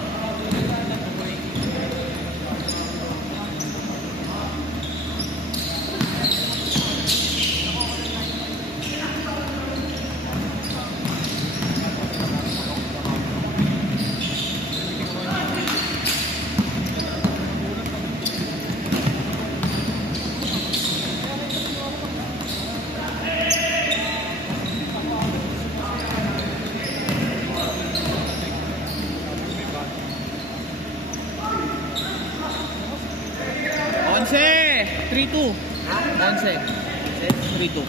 Once, 3-2. Once, 3-2.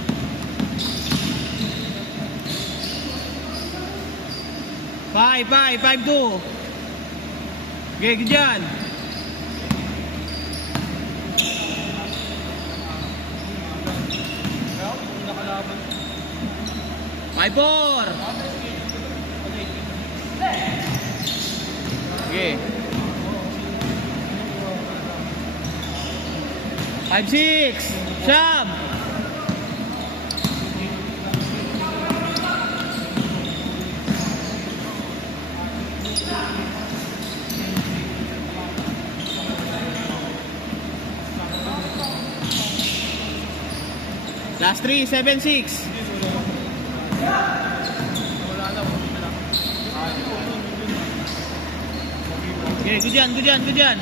Five, 5-2. Okay, good yan. Five, 4. Okay. 5-6. Shab. Last 3, 7-6. Okay, good yan, good yan, good yan.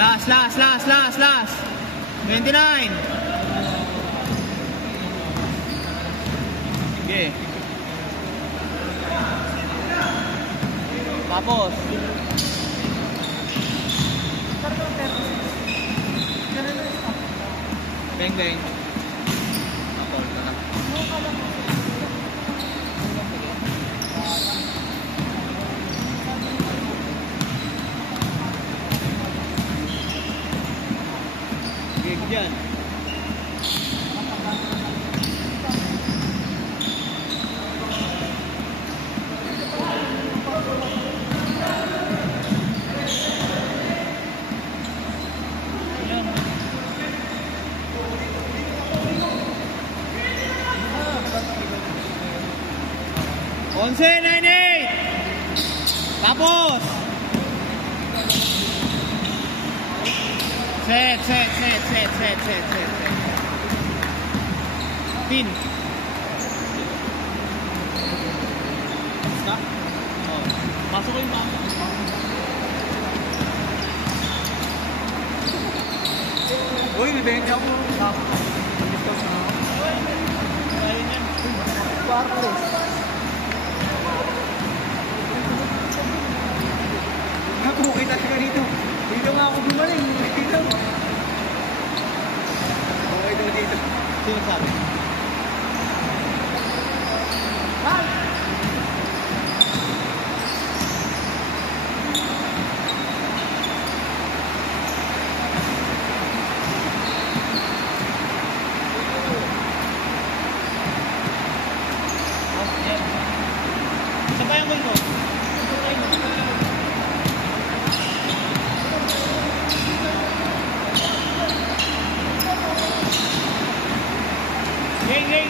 Last. 29. Okay. Tapos. Beng. Yan. Once, 9-8. Tapos. Set. Pin. Stop. Oh. Pasok ko yung mama. Uy, nabenta ako. Ayun yan. Parko. Ako, kita ka dito. Dito nga ako gumaling. Dito. Okay, dito. Sino sabi? Isa pa yung goal ko? Gang.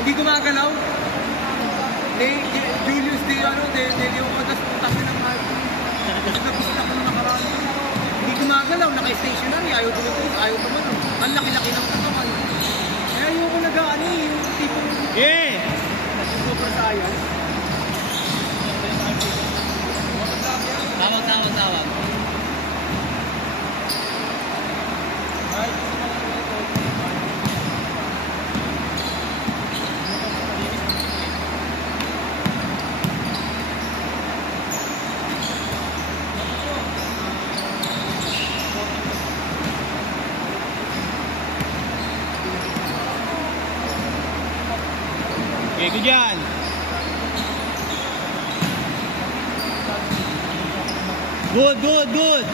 Hindi gumagalaw. Julius Di yung pagkasuntasin ng nagustuhan ako nung nakaraan. Hindi gumagalaw, naka-stationary, ayaw tumatulog, ayaw tumatulog. Ang laki-laki ng katawan. Kaya ayoko nag-ano yung tipong... Super science. Tawag. Okay, good yan. Good.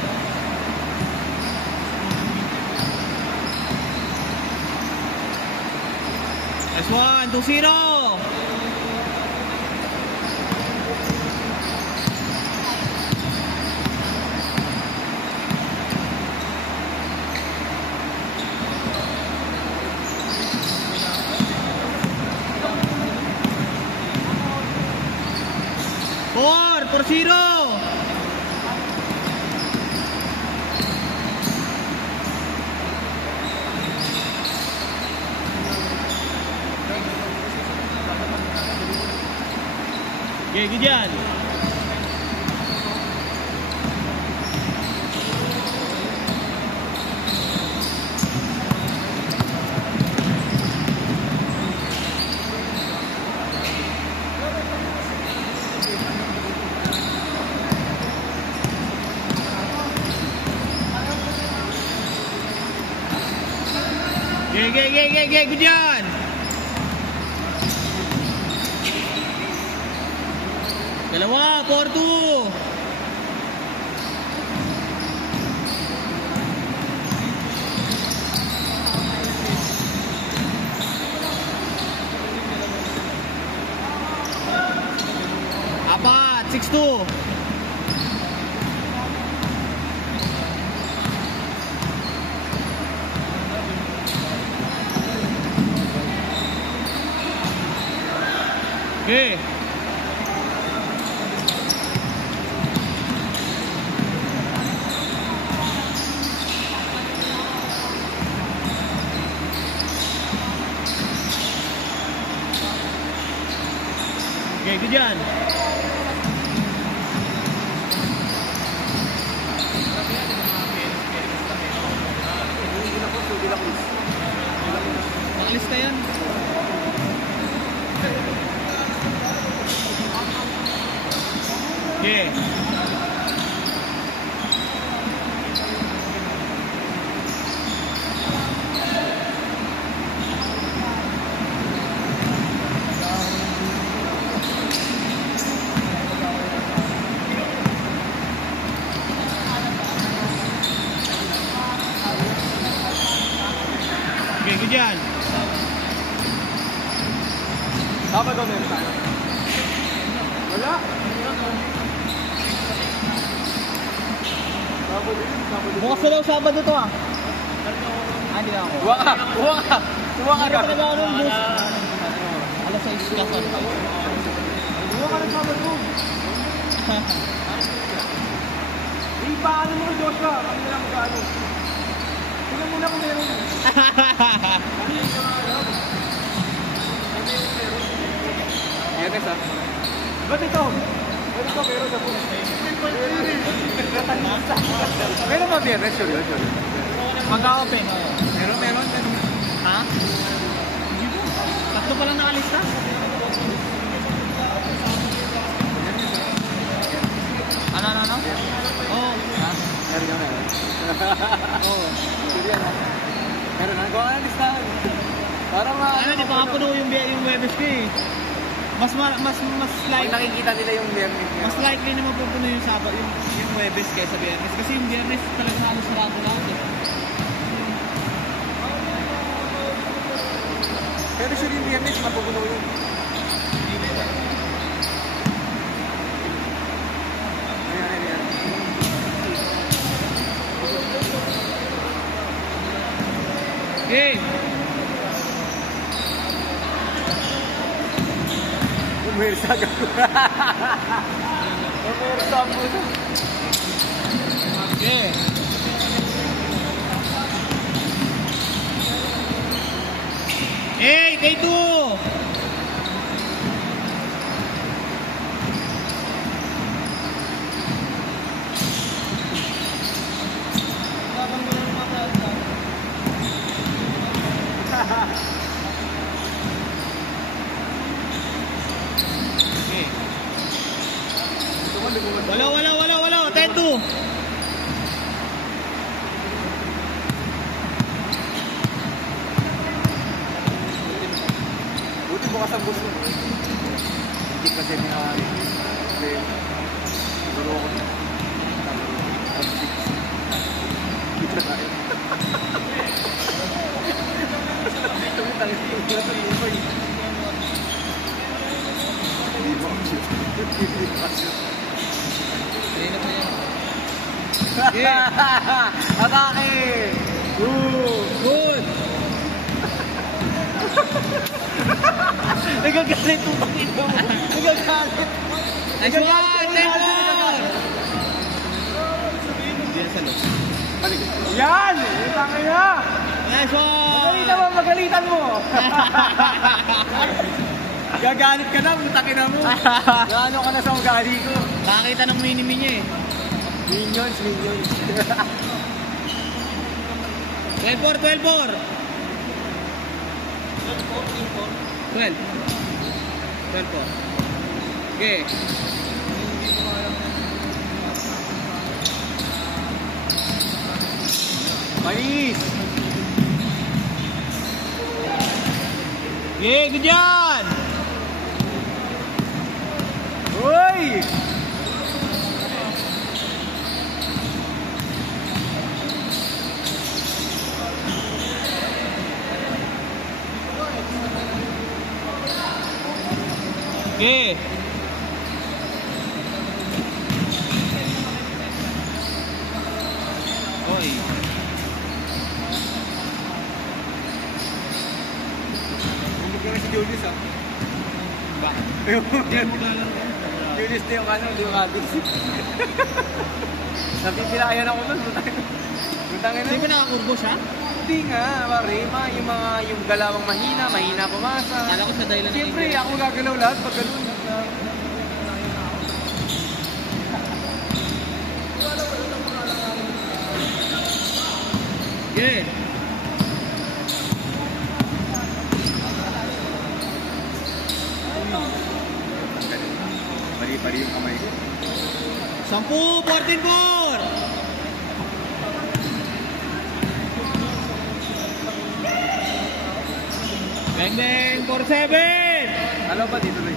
Nice one, 2-0. Por 0. Okay, good yan. Okay, good yan. Dalawa, 4-2. Apat, 6-2. Okay. Okay, good yan. Nakalis na yan. Okay. Okay, good yan. Dapat daw meron tayo. Wala. Bukas na daw Sabado to ah. Hindi na ako. Buwa ka. Ano ka na nun, bus? Alas 6 ka sa Buwa ka ng Sabado. Paano mo kay Joshua? Ano na lang mag-ano? Tingnan mo na kung meron. Yan guys ah. Ba't ito? Meron sa puno. Meron ba biyernes? Sure yun. Mag-open. Meron. Ha? Parang Ano, di ba puno yung Webes ko eh. Mas likely. nakikita nila yung Biyernes niya. Mas likely na mapupuno yung Sabado, yung Webes kaysa Biyernes. Kasi yung Biyernes talaga halos sarado na ako. Pero sure yung Biyernes, mapupuno yun. Ayan. Okay. Umirsa ka ko. Umirsa mo. Okay. Hey, kay tu. Wala. 10-2. Buti bukas ang gusto. Hindi kasi minahari. Kasi, duro ko na. Hindi na tayo. Atake! Good. Nagagalit mo ba ito? Nagagalit. Nice one, Taylor! Yan! Tangay na! Nice one! Magalitan mo! Gagalit ka na, mutakin na mo. Gaano ka na sa ugali ko. Nakakita ng mini niya eh. Minions. 12-4. 12. Okay. Manis! Okay, good yan! Uy! Okay. Oy. Hindi ka na si Julius ah. Ba? Julius na yung yung Addis. Napipilayan ako nun. Butangin na. Hindi ba nakakurbo siya? Hindi nga, pare. Yung galawang mahina pumasa. Kala ko sa dahilan ng Siyempre, ako gagalaw lahat pag ganun. Yeah. Pari yung kamay ko. 10, 14-4. Bang, 4-7. Alam ba dito tuloy?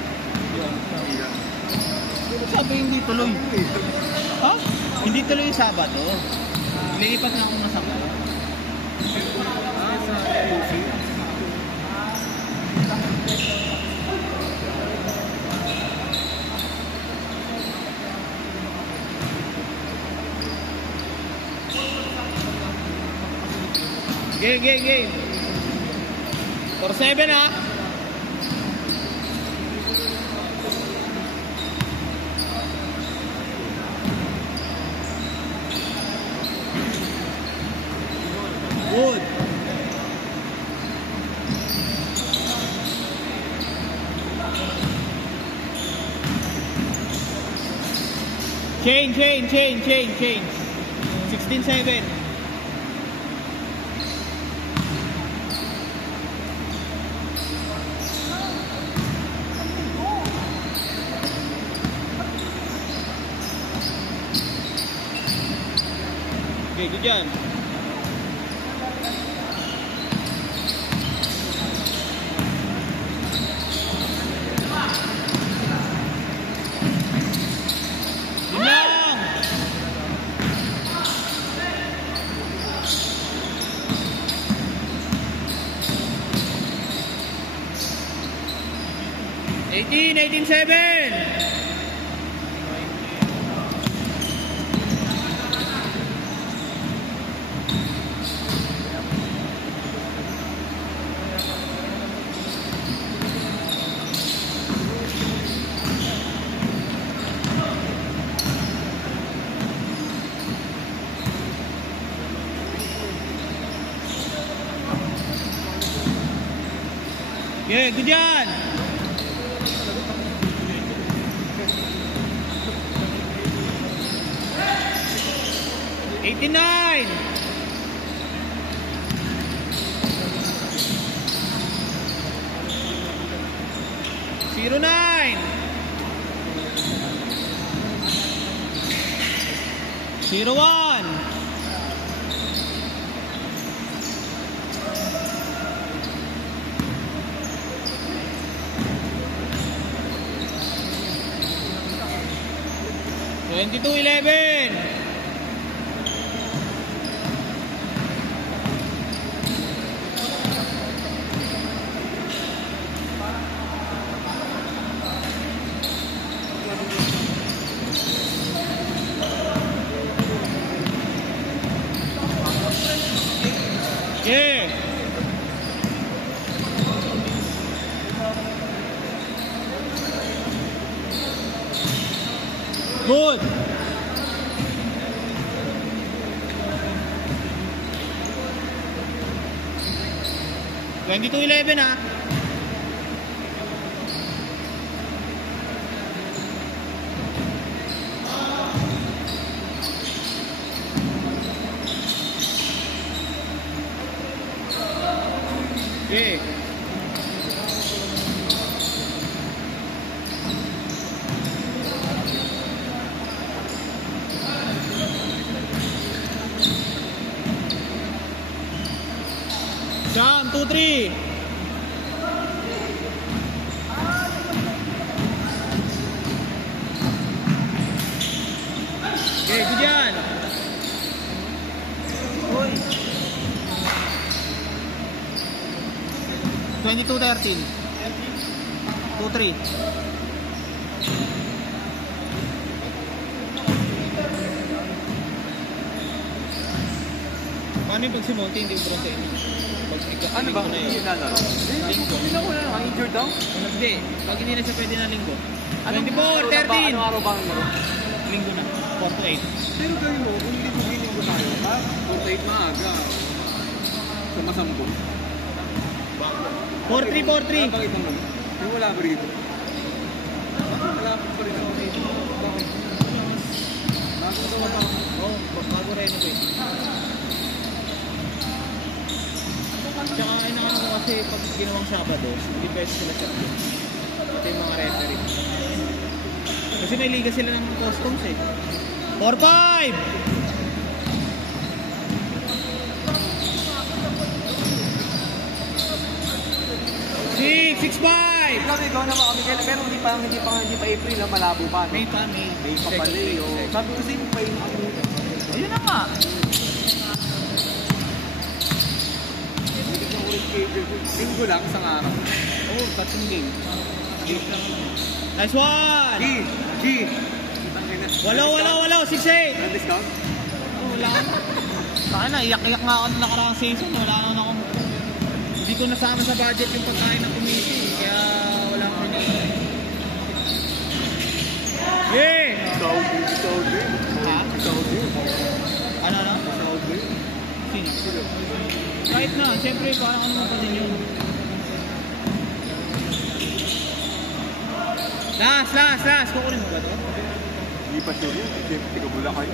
Ano sabi hindi tuloy? Ha? Hindi tuloy yung Sabado. Lilipat na ako ng Sabado. Game. 4-7 ha. Good. Change. 16-7. Okay, good yan. 18-7. Yeah, good yan! 89. 09. 01. 22-11. 22-11 ha. Okay. Jump, 2-3. Okay, good yan. 22-13. 2-3. Paano yung pag si Monty hindi bronze eh? Ano ba? Hindi na lang. Hindi na ko na lang. Injured daw? Hindi. Pag hindi na siya pwede na linggo. 24-13. Anong araw ba ang laro? Linggo na. 4-8. Pero gawin mo, kung hindi mo linggo tayo, ha? 4-8 maaga. Sumasambo. 4-3. Bakit mo? Yung wala ba rito? Wala pa rin ako rito. Bakit? Nakagawa pa ako. Oo, bago renovate. Tsaka inaano ko kasi pag ginawang Sabado, hindi pwede sila siya. Ito yung mga referee. Kasi may liga sila ng customs eh. 4-5! 6-5! Ikaw naman kami kailan, pero hindi pa April na malabo pa. No? May pa pala eh. Sabi ko sa'yo, pa yun. Ayun na nga. Linggo lang, isang araw. Oo, tatlong game. Nice one! G! Wala, 6-8! Ang discount? Wala. Saka na, iyak-iyak nga ako na nakarang season. Wala naman akong... Hindi ko nasama sa budget yung pagkain ng committee. Kaya wala akong pinili. Yeah! Saudi. Ha? Saudi. Ano? Saudi. Sino? Kahit na, siyempre parang ano pa din yun. Last! Kukunin mo ba ito? Hindi pa sure yun. Tiga bula kayo.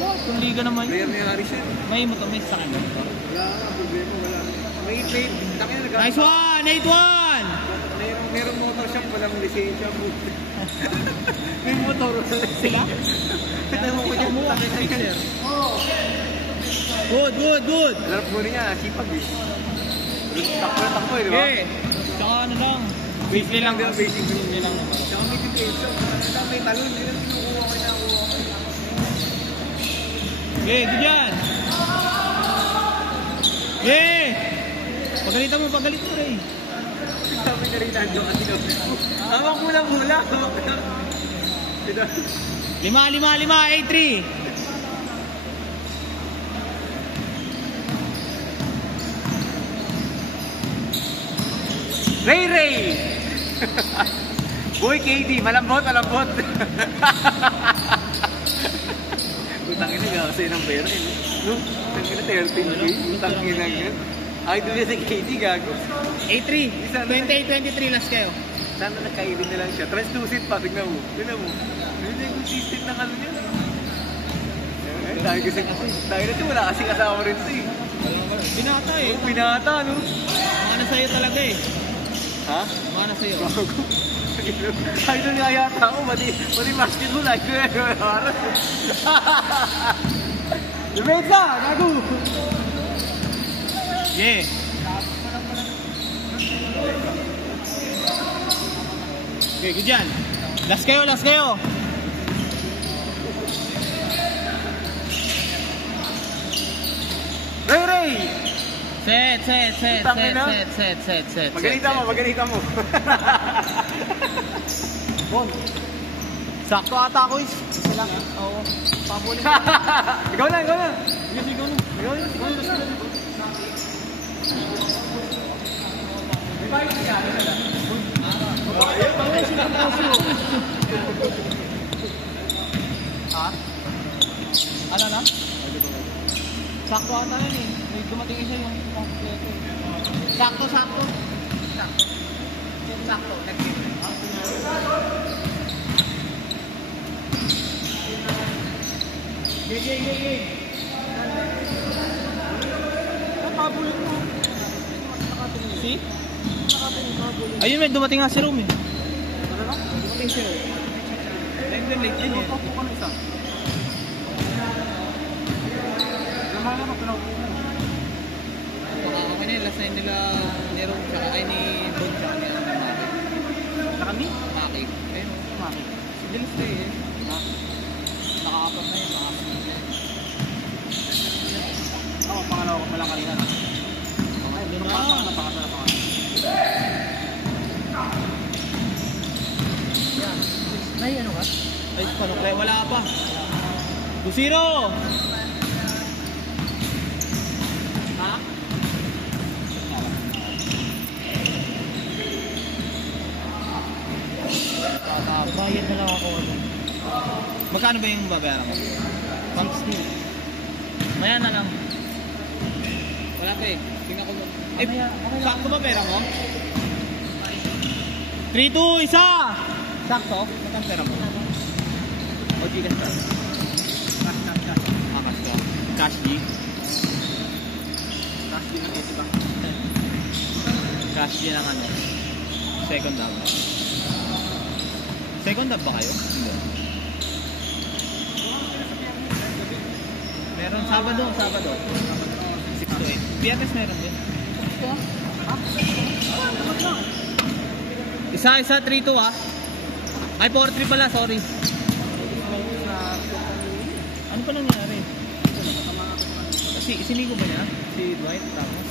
What? Kung liga naman yun. Player ni Harrison. May motomis sa kanya. Wala nga, problema. Wala. May nice one! 8-1! Merong motor shop, walang lisensya mo. May motor sila? Pitan mo ko dyan mo. Good! Alam mo rin niya, sipag eh. Takbo eh, di ba? Okay. Tsaka ano lang. Basic lang. Basic lang. Tsaka may education. Tsaka may talon. Hindi lang kinukuha ko na ako. Okay, good yan. Okay. Pagalit mo, Ray. Sabi na rin nandiyo kasi no. Hawak mo lang mula. 5, 8-3. Ray! Boy KD, malambot. Utangin na nga kasi ng pera eh. No? Utangin na 13K. Utangin na yan. Idol niya si KD, gago. 8-3. 28-23 last kayo. Sana nagkailin na lang siya. Translucent pa, tignan mo. Hindi yung consistent ng ano niya. Dahil ito wala kasi kasama rin ito eh. Binata eh. Binata, no? Mana sa'yo talaga eh. Ha? Mana sa'yo. Idol nga yata ako, pati basketball, idol nga harap. Depensa, gago! Yeah. Okay, good yan. Last kayo. Ray! Set. Maganita mo. Bon. Sakto ata ako is. Isa lang. Oo. Pabulin. Ikaw na. Ikaw na. Ha? Ano na? Sakto ata yan eh. May dumating isa yung kompleto. Sakto. Sakto. Yeah. Napabulin mo. See? Ayun, may dumating nga si Rom eh. Dumating si Rom. Late din eh. Ako na isa. Naman na pinaupo mo. Okay na, last night nila ni Rom tsaka ay ni Bon tsaka ni Maki. Nakami? Maki. Ayun, Maki. si Dilis na eh. Nakakapat na yun. Ako, pangalawa ko pala kanina na. Ay, hindi na pakasa. Ay, ano ka? Ay, panukle, wala pa. 2-0! Ha? Bayad na lang ako. Magkano ba yung babayaran mo? 60. Maya na lang. Wala pa eh. Tingnan ko. Eh, sakto ba pera mo? 3-2, isa! Sakto? Matang pera mo? O Gcash ka? Cash ka. Cash G? Cash G ng ito ba? Cash G ng ano? Second dab. Second dab ba kayo? Hindi. Meron Sabado. 6 to 8. Biyernes meron din. Isa, 3-2 ah. Ay, 4-3 pala, sorry. Ano pa nangyari? Kasi, sinigo ba niya? Si Dwight, tapos.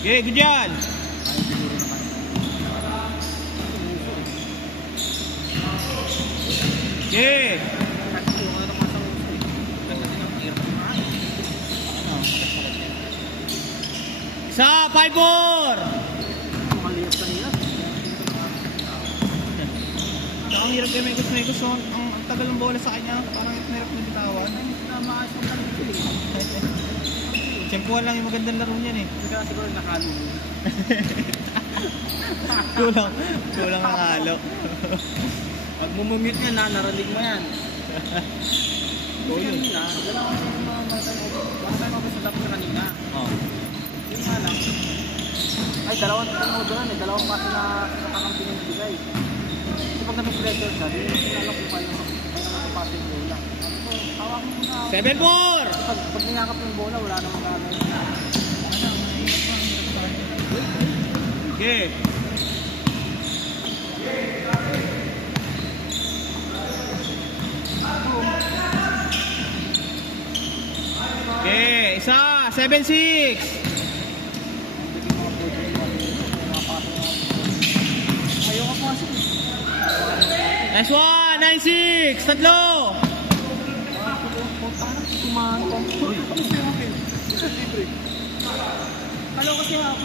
Okay, good yan! Okay! Isa, 5-4! Ang hirap kayo may gusto. Ang tagal ng bola sa kanya. Parang hirap na bitawan. Tiyempuan lang yung magandang laro niyan eh. Hindi ka siguro nakalo. Kulang ang halo. Pag mumumute yan na, narinig mo yan. Kasi kanina, baka tayo mabasadap na kanina. Yun nga lang. Ay, dalawang tinodoran eh. Dalawang pasa na kakampi ng bigay. Kasi pag nag-pressure ka, hindi mo alam kung paano pasa yung bola. Hawak mo muna. 7-4! Pag niyakap yung bola, wala namang gano'n. Okay. Okay, isa, 7-6. Nice one! 9-6! Tatlo! Kalo kasi ako.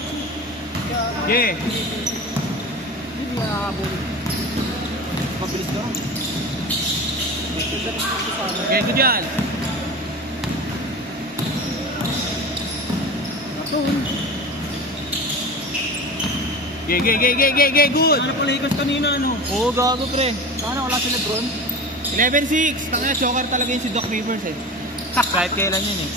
Yeah. Hindi nakakabuli. Mabilis lang. Okay, good yan. Gay, good. Ano pala ikas kanina, ano? Oo, gago pre. Sana wala si Lebron? 11-6. Tangina, choker talaga yun si Doc Rivers eh. Kahit kailan yun eh.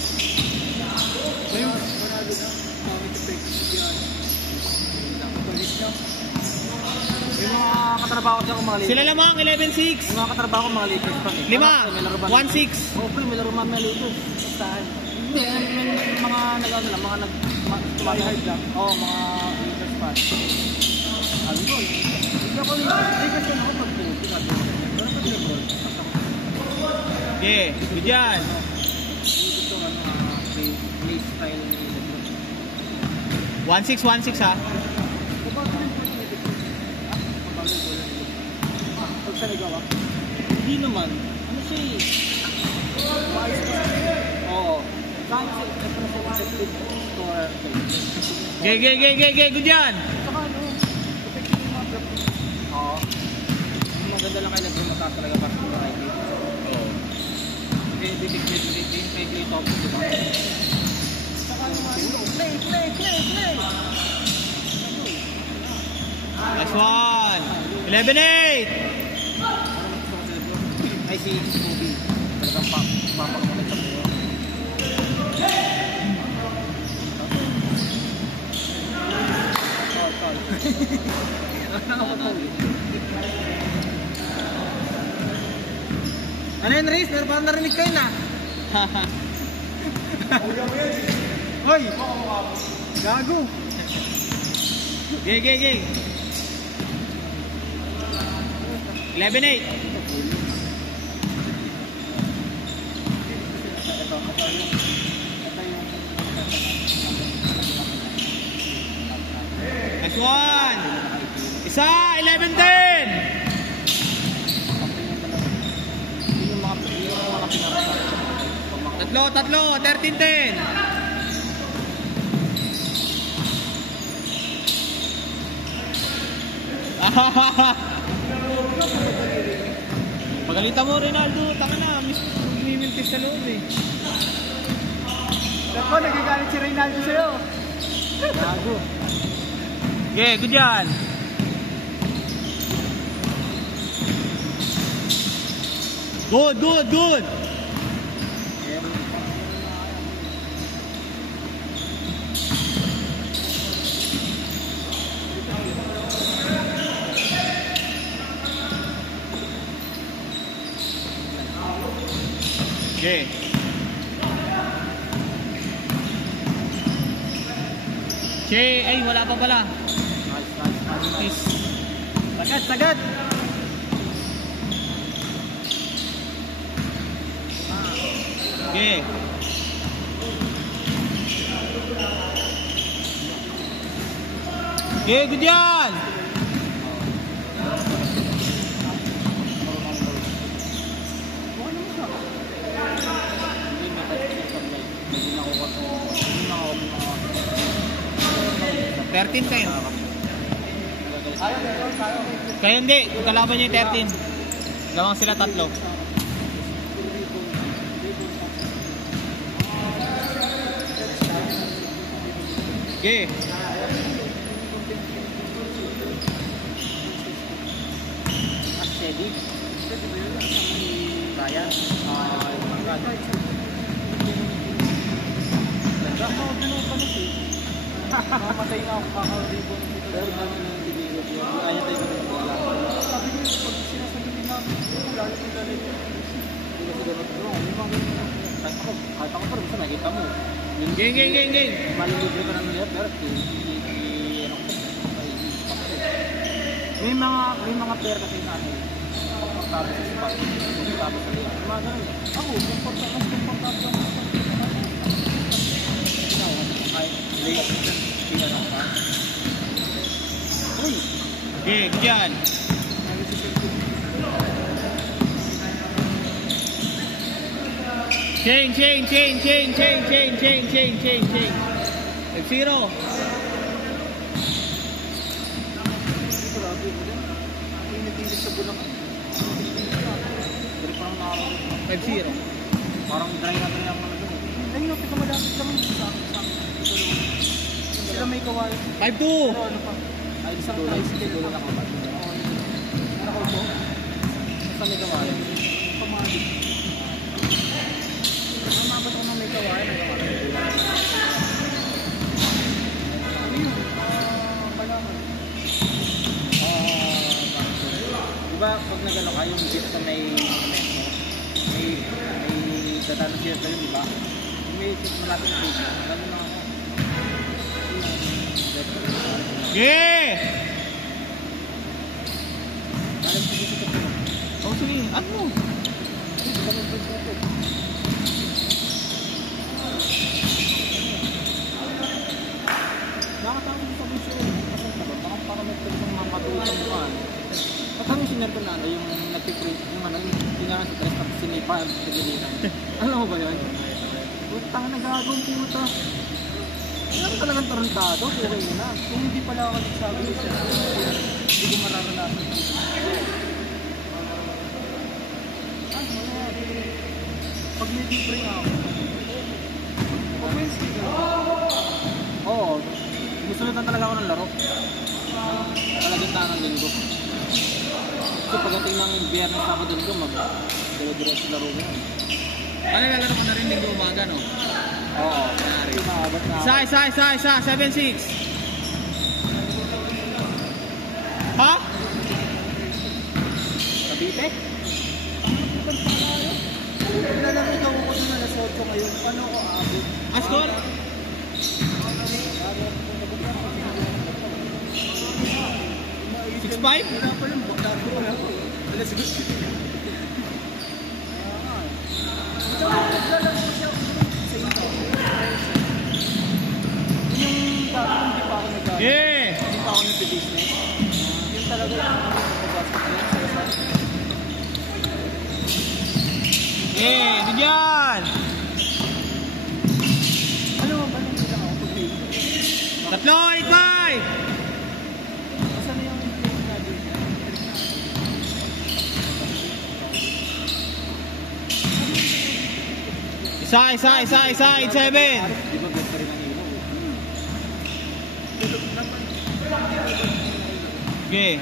Yung mga katrabaho ko mga Lakers. Sila lamang, 11-6. Yung mga katrabaho ko mga Lakers pa eh. 5, 1-6. Oo, pre, may laro mga Lakers. Bastahan. Hindi, mga nag-ano lang, mga nag-hard lang. Oo, mga Lakers pa. Ano doon? Hindi ako Lakers ka na ako pag-puti. Ano pa Lebron? Yeah, good yan. Ito nga play style ni Lebron. 1-6 ha. Pag sa nagawa? Hindi naman. Ano siya eh? Maayos ka. Oo. Saan siya? Effective score. Gay, good yan. Saka ano? Effective yung mga block. Oo. Maganda lang kay Lebron mata talaga para sa mga IP. Oo. Play top. Diba? Saka naman. Play! Nice one. 11-8. Ay, si Scooby. Talagang papagmamit sa buo. Ano yun, Riz? Parang narinig kayo na. Hoy! Gago! Gay. 11-8. Nice one. Isa, 11-10. Tatlo, 13-10. Pagalitan mo, Ronaldo. Tanga na, minimiltis sa loob eh. Ako, nagagalit si Ronaldo sa'yo. Gago. Okay, good yan. Good. Okay. Ay, wala pa pala. Nice. Sagad. Okay. Okay, good yan. $13 kayo. Kaya hindi, kalaban niya yung 13. Lamang sila tatlo. Okay. Steady. Ryan. Mamatay na ako kaka-ribon dito. Pero kami nang bibigyan yun. Kaya tayo naman wala. Sabi niyo, pag sinasabi nila, galit yung galit. Hindi kasi ganun ito. Kahit ako pero basta nakita mo. Gang. Malilibre ka na nila, pero may mga player kasi na ano, komportable sa spot, komportable sa liya. Mga ganun eh. Ako, komportable ako. Okay, yan. Chain. F0. Parang dry na ang mga doon. Ay, no, pika madapit naman sa sila may kawain. 5-2. Pero ano pa? Ay, isang tricycle na nakapat. Ano ko po? Sa may kawain. Pamalik. Mabat ko na may kawain. Diba, pag nagano ka, yung bit na may dadaan siya tayo, di ba? May malapit na dito. Gano'n na ako. Yeah! Oh, sige. Ano? Nakatawag sa bisyo. Bakit para may talagang mamatuloy sa mukha? Patang yung sinerto na yung nagpiprint, yung ano, yung tinangan sa dress tapos sinipa ang pagkilinan. Alam mo ba yun? Putang nagagong puta. Meron talagang tarantado, okay na. Kung hindi pala ako nagsabi dito, hindi ko mararanasan dito. Pag may deep-ring ako, pag may sticker, oo, gusto talaga ako ng laro. Talagang tanong linggo. So pagdating ng Biyernes, Sabado, Linggo, mag-dire-diretso laro mo yan. Ano lalaro ko na rin linggo umaga, no? Oo. Isa, 7-6. Ha? Kabite? Nilalaro daw ako doon na alas 8 ngayon. Paano ako aabot? Askol? Five? Wala pa lang, bakla ko wala pa. Alas 8. Naglalaro ko siya sa ito. Yung dati hindi pa ako nag-aaral. Yeah! Hindi pa ako nag-business. Yung talaga yung nag-basketball. Yeah! Bigyan! Alam mo ba nang hindi lang ako pag-play? Tatlo, 8-5! Isa, 8-7. Okay.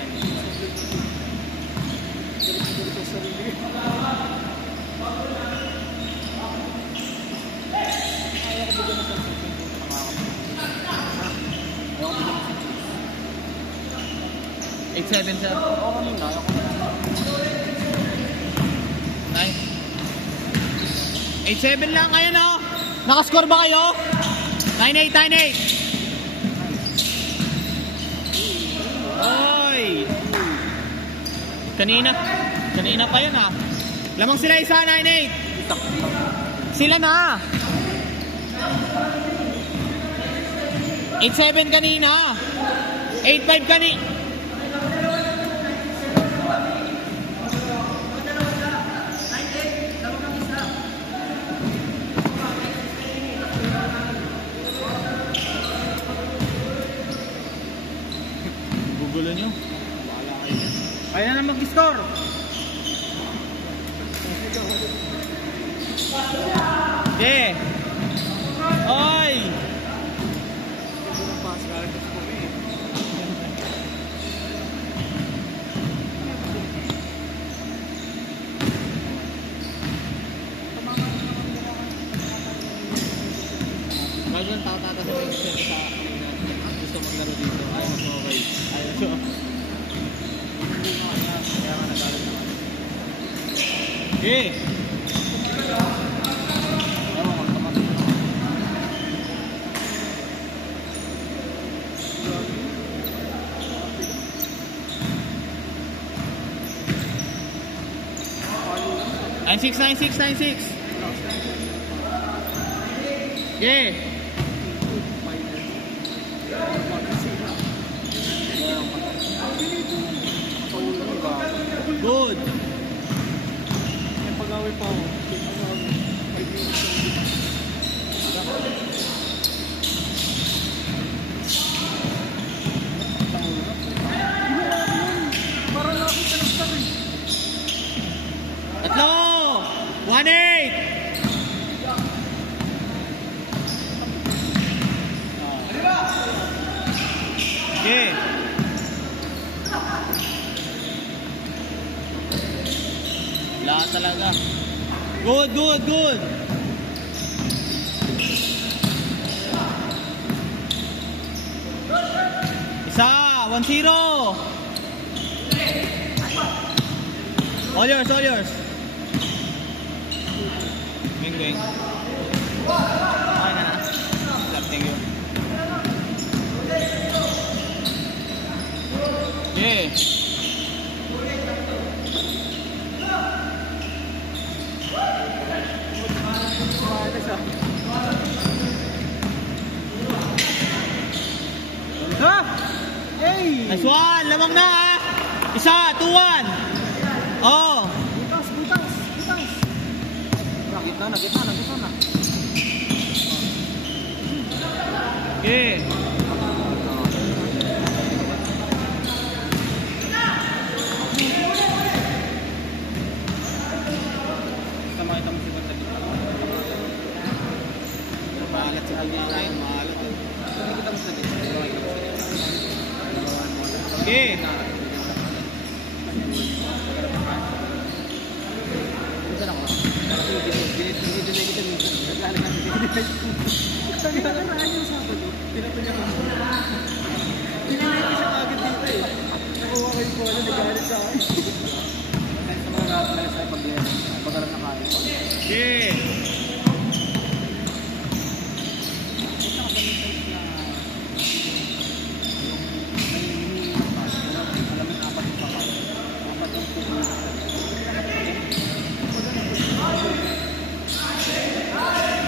Eight, 7, sir. 8-7 lang kayo, no? Nakascore ba kayo? 9-8. Oy! Kanina pa yun, ha? Lamang sila isa, 9-8. Sila na. 8-7 kanina. 8-5 kanina. Gulo nyo. Kaya na mag-score. Yeah. Oy. Bago yung tao-tata sa extent sa gusto maglaro dito. Ayaw mag-okay. Ayaw siya. Kaya nga nagalit naman. Okay. Nine-six. Yeah. Good. May pag-away pa ako. Tatlo! 1-8! Okay. Wala talaga. Good, good, good. Isa, 1-0. All yours, all yours. Bing, bing. Okay na na. Thank you. Yeah. Ha? Hey! Nice one! Lamang na ha! Isa! 2-1! Oh! Butas, butas, butas! Gitna na, gitna na, gitna na. Okay. Makita mo si Bata dito. Maalat sa kanya ngayon, maalat. Makita mo sa dito. Okay. Okay.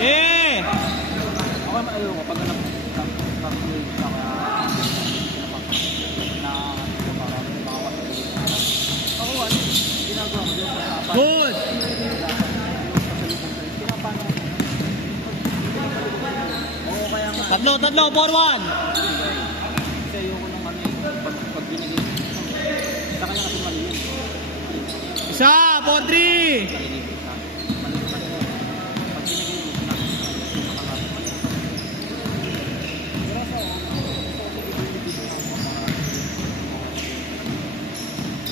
Okay. Ako maayo ko pag Good. Tatlo, 4-1. Isa, 4-3.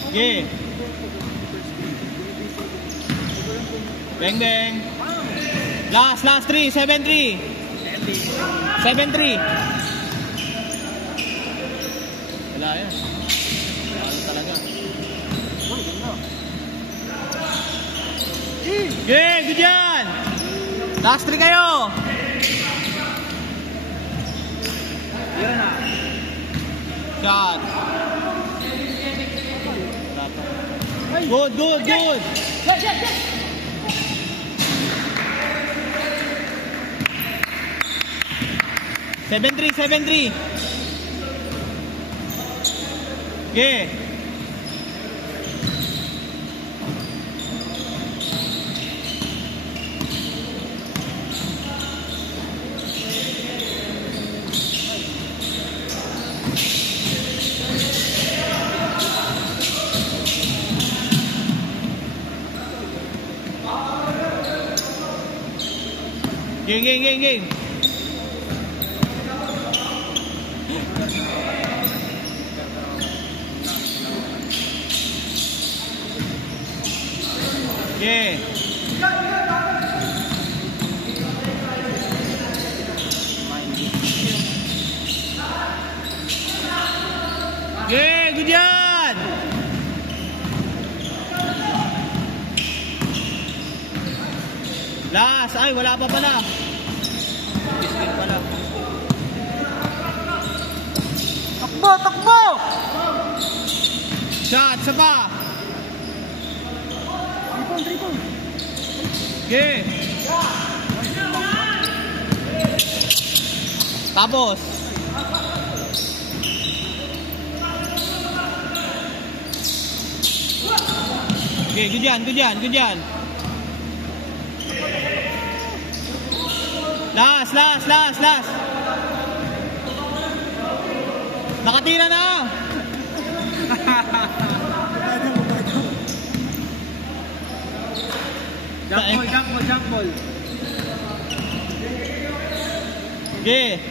Okay. Bang bang. Last 3, 7-3. 7-3. Wala yan. Wala talaga. Okay, good yan. Last 3 kayo. Shot. Good, good, good. 7-3, 7-3. Okay. Game. Okay. Okay, good yan. Last, ay wala pa pala. Biscuit pala. Takbo! Shot, sa pa. Tripon. Okay. Tapos. Okay, good yan. Last. Nakatira na. Jump ball. Okay.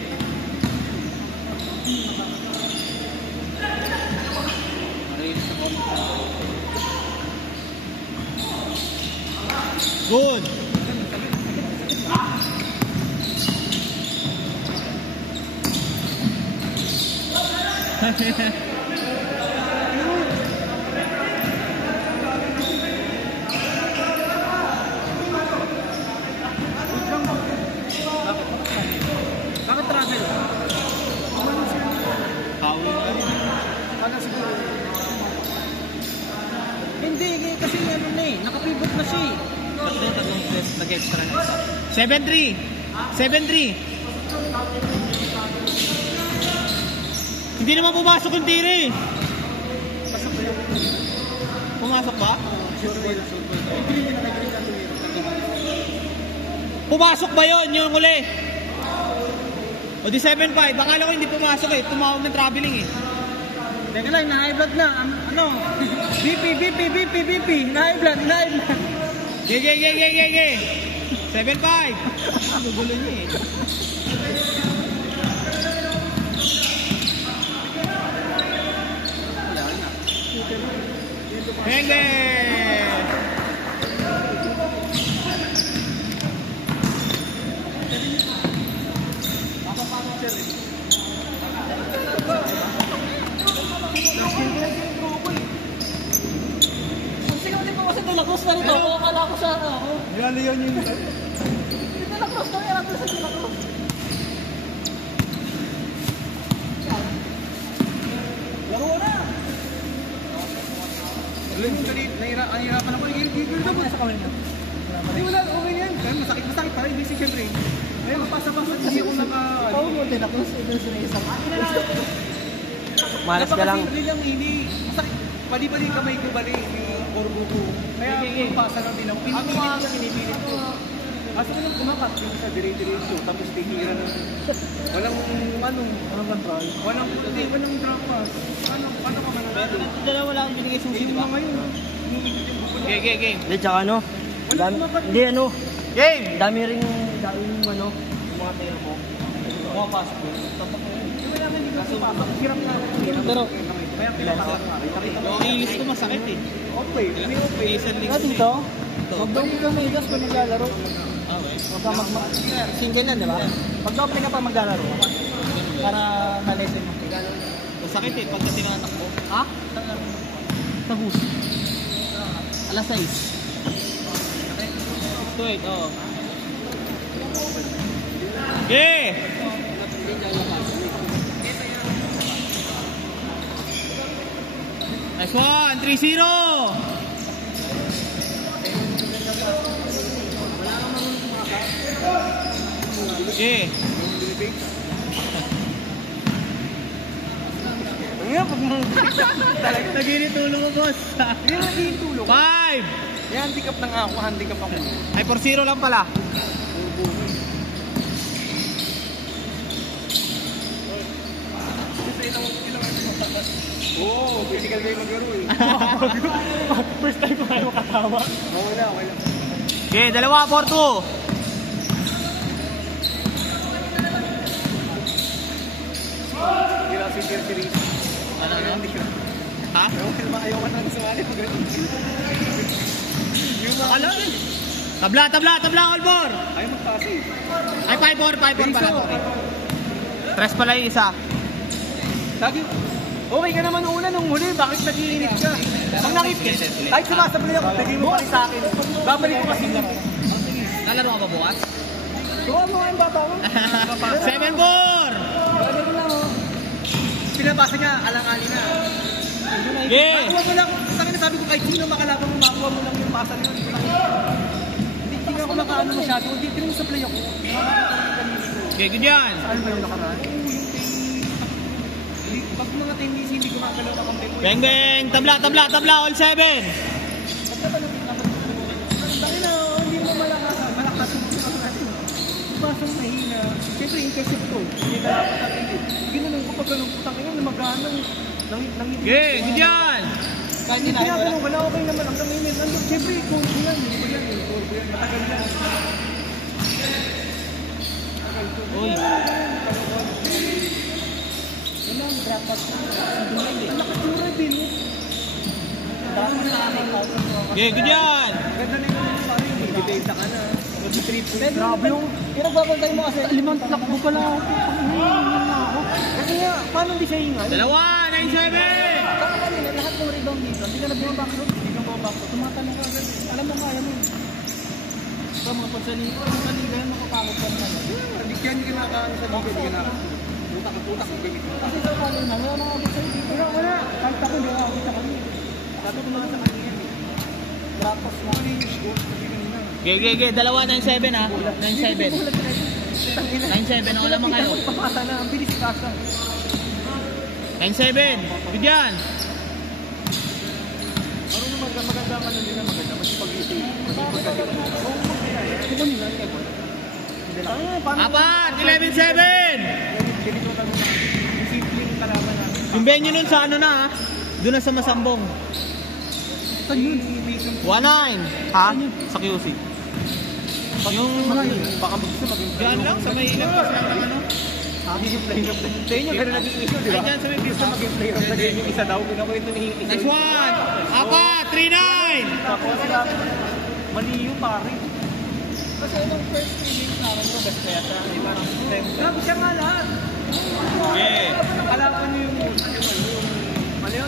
Good. Bakit travel? Hindi, kasi ano na eh, nakapivot na siya eh. Tatlong nag-extra na isa. 7-3. Hindi naman pumasok yung tiri. Pumasok ba? Pumasok ba yun? Yung uli? O di 7-5. Akala ko hindi pumasok eh. Tumawag ng traveling eh. Teka lang, na-high blood na. Ano? BP. Na-high blood. Ge. 7-5. Gugulo niya eh. Henge! Nilakros na rito. Akala ko sa ano ako. Nilalayan yun. Nilakros na. Nilakros sa nilakros. Laro na. Nahirapan ako. Gigil na mo sa kamay niya. Hindi wala. Okay yan. Masakit pa rin. Busy syempre. Ngayon, mapasa-pasa. Hindi ko naka... Oo mo. Nilakros. Malas ka lang. Hindi. Masakit. Bali-bali kamay ko. Bali. Orbo ko. Kaya pasa lang din ako. Pinipilit ko. Asa ko lang kumakat. Yung isa dire-diretso. Tapos tinira na. Walang control. Walang drop pass. Paano ka mananalo? Dalawa lang binigay susi, di ba? Game. Hindi, tsaka ano? Hindi, ano? Game! Dami rin ano, mga tayo mo. Pumapasok ko. Hirap na ako. Pero, yung ilis ko masakit eh. Okay. dito, mag-double ka may gas pa naglalaro. Huwag ka single na, di ba? Pag-double ka pa maglalaro. Para na-lesson mo. Masakit eh, pagka tinatakbo. Ha? Tagus. Alas 6. Wait, oo. Yeah! Nice one! 3-0! Yeah! Naginit tulong mo, boss. Hindi naginit tulong. 5! Handicap na nga ako, handicap ako. Ay, 4-0 lang pala. Oo, critical kayo maglaro eh. First time ko kayo makatawa. Okay lang. Okay, 2-4-2. Hindi lang si series. Ano? Ha? Ayaw ka na sumali pag Alam eh. Tabla, Olbor. ayaw magpasa eh. Ay, 5-4 pala. Tres pala yung isa. Lagi, okay ka naman una nung huli, bakit nag-iinit ka? Pag nakipit, kahit sumasabi ako, bigay mo pa rin sa akin. Babalik ko kasi lang. Lalaro ka ba bukas? Tuwa mo nga yung bata ko. 7-4! Babalik lang oh. Pinabasa niya, alang-ali na. Yeah! Makuha mo lang, sabi ko kahit sino makalabang mo, makuha mo lang yung pasa niyo. Hindi ako makaano masyado, hindi mo sa play ako. Okay, good yan. Saan ba yung nakaraan? Pag mga tennis, hindi ko makalaw na kang tempo. Beng, tabla, all 7. Dahil na, hindi mo malakas. Malakas yung pasok natin. Pasok na na, siyempre intercept to. Hindi na dapat natin eh. Ginanong ko pag ganun, putang ina, namaganan. Okay, good yan! Kahit hindi ginaganon ka na, okay naman. Ang nanginig, siyempre, cold ko yan. Hindi ko yan eh. Cold ko yan. Matagal yan. Uy. Wala, dapat na. Ang nakatura din eh. Dapat na aming kautos mo. Okay, good yan! Ganda na yung pare, may debate ka na. Grabe yung pinagbabantay mo kasi 5 takbo pala ako. Kasi nga, paano hindi siya hingal? 2, 9-7! Saka kanina, lahat ng rebound dito, hindi ka nag-bumback doon, hindi ka bumback doon. Tumatanong ka agad. Alam mo kaya mo. Ito mga pagsaliga yan, makapangit ka naman. Hindi yan kinakaano sa liga, hindi kinakaano. Utak ang gamit mo. Kasi sa kanina, wala nang abot sa'yo dito. Wala. Kahit ako hindi ako abot sa kanina. Sabi ko naman sa kanina. Tapos mo na yung goal. Okay, 2, 9-7 ha. 9-7. 9-7, ako naman kayo. Papasa na, ang bilis kasa. 9-7, good yan. Ano naman, maganda ka na nila, maganda. Mas pag-isip. Ito nila, Apat, 11-7. Yung venue nun sa ano na ha? Doon na sa Masambong. 1-9. Ha? Sa QC. Yung baka gusto maging diyan lang sa may ilagpas ng ano? Magiging player of the day. Sa inyo, gano'n naging issue, di ba? Ay, dyan sa may gusto maging player of the day. Yung isa daw, pinakwento ni isa. Next one! Apat! 3-9! Tapos mali yung pare. Kasi nung first feeling namin ko, best kaya siya. Ay parang grabe siya nga lahat. Okay. Nakalapan niyo yung mali yun.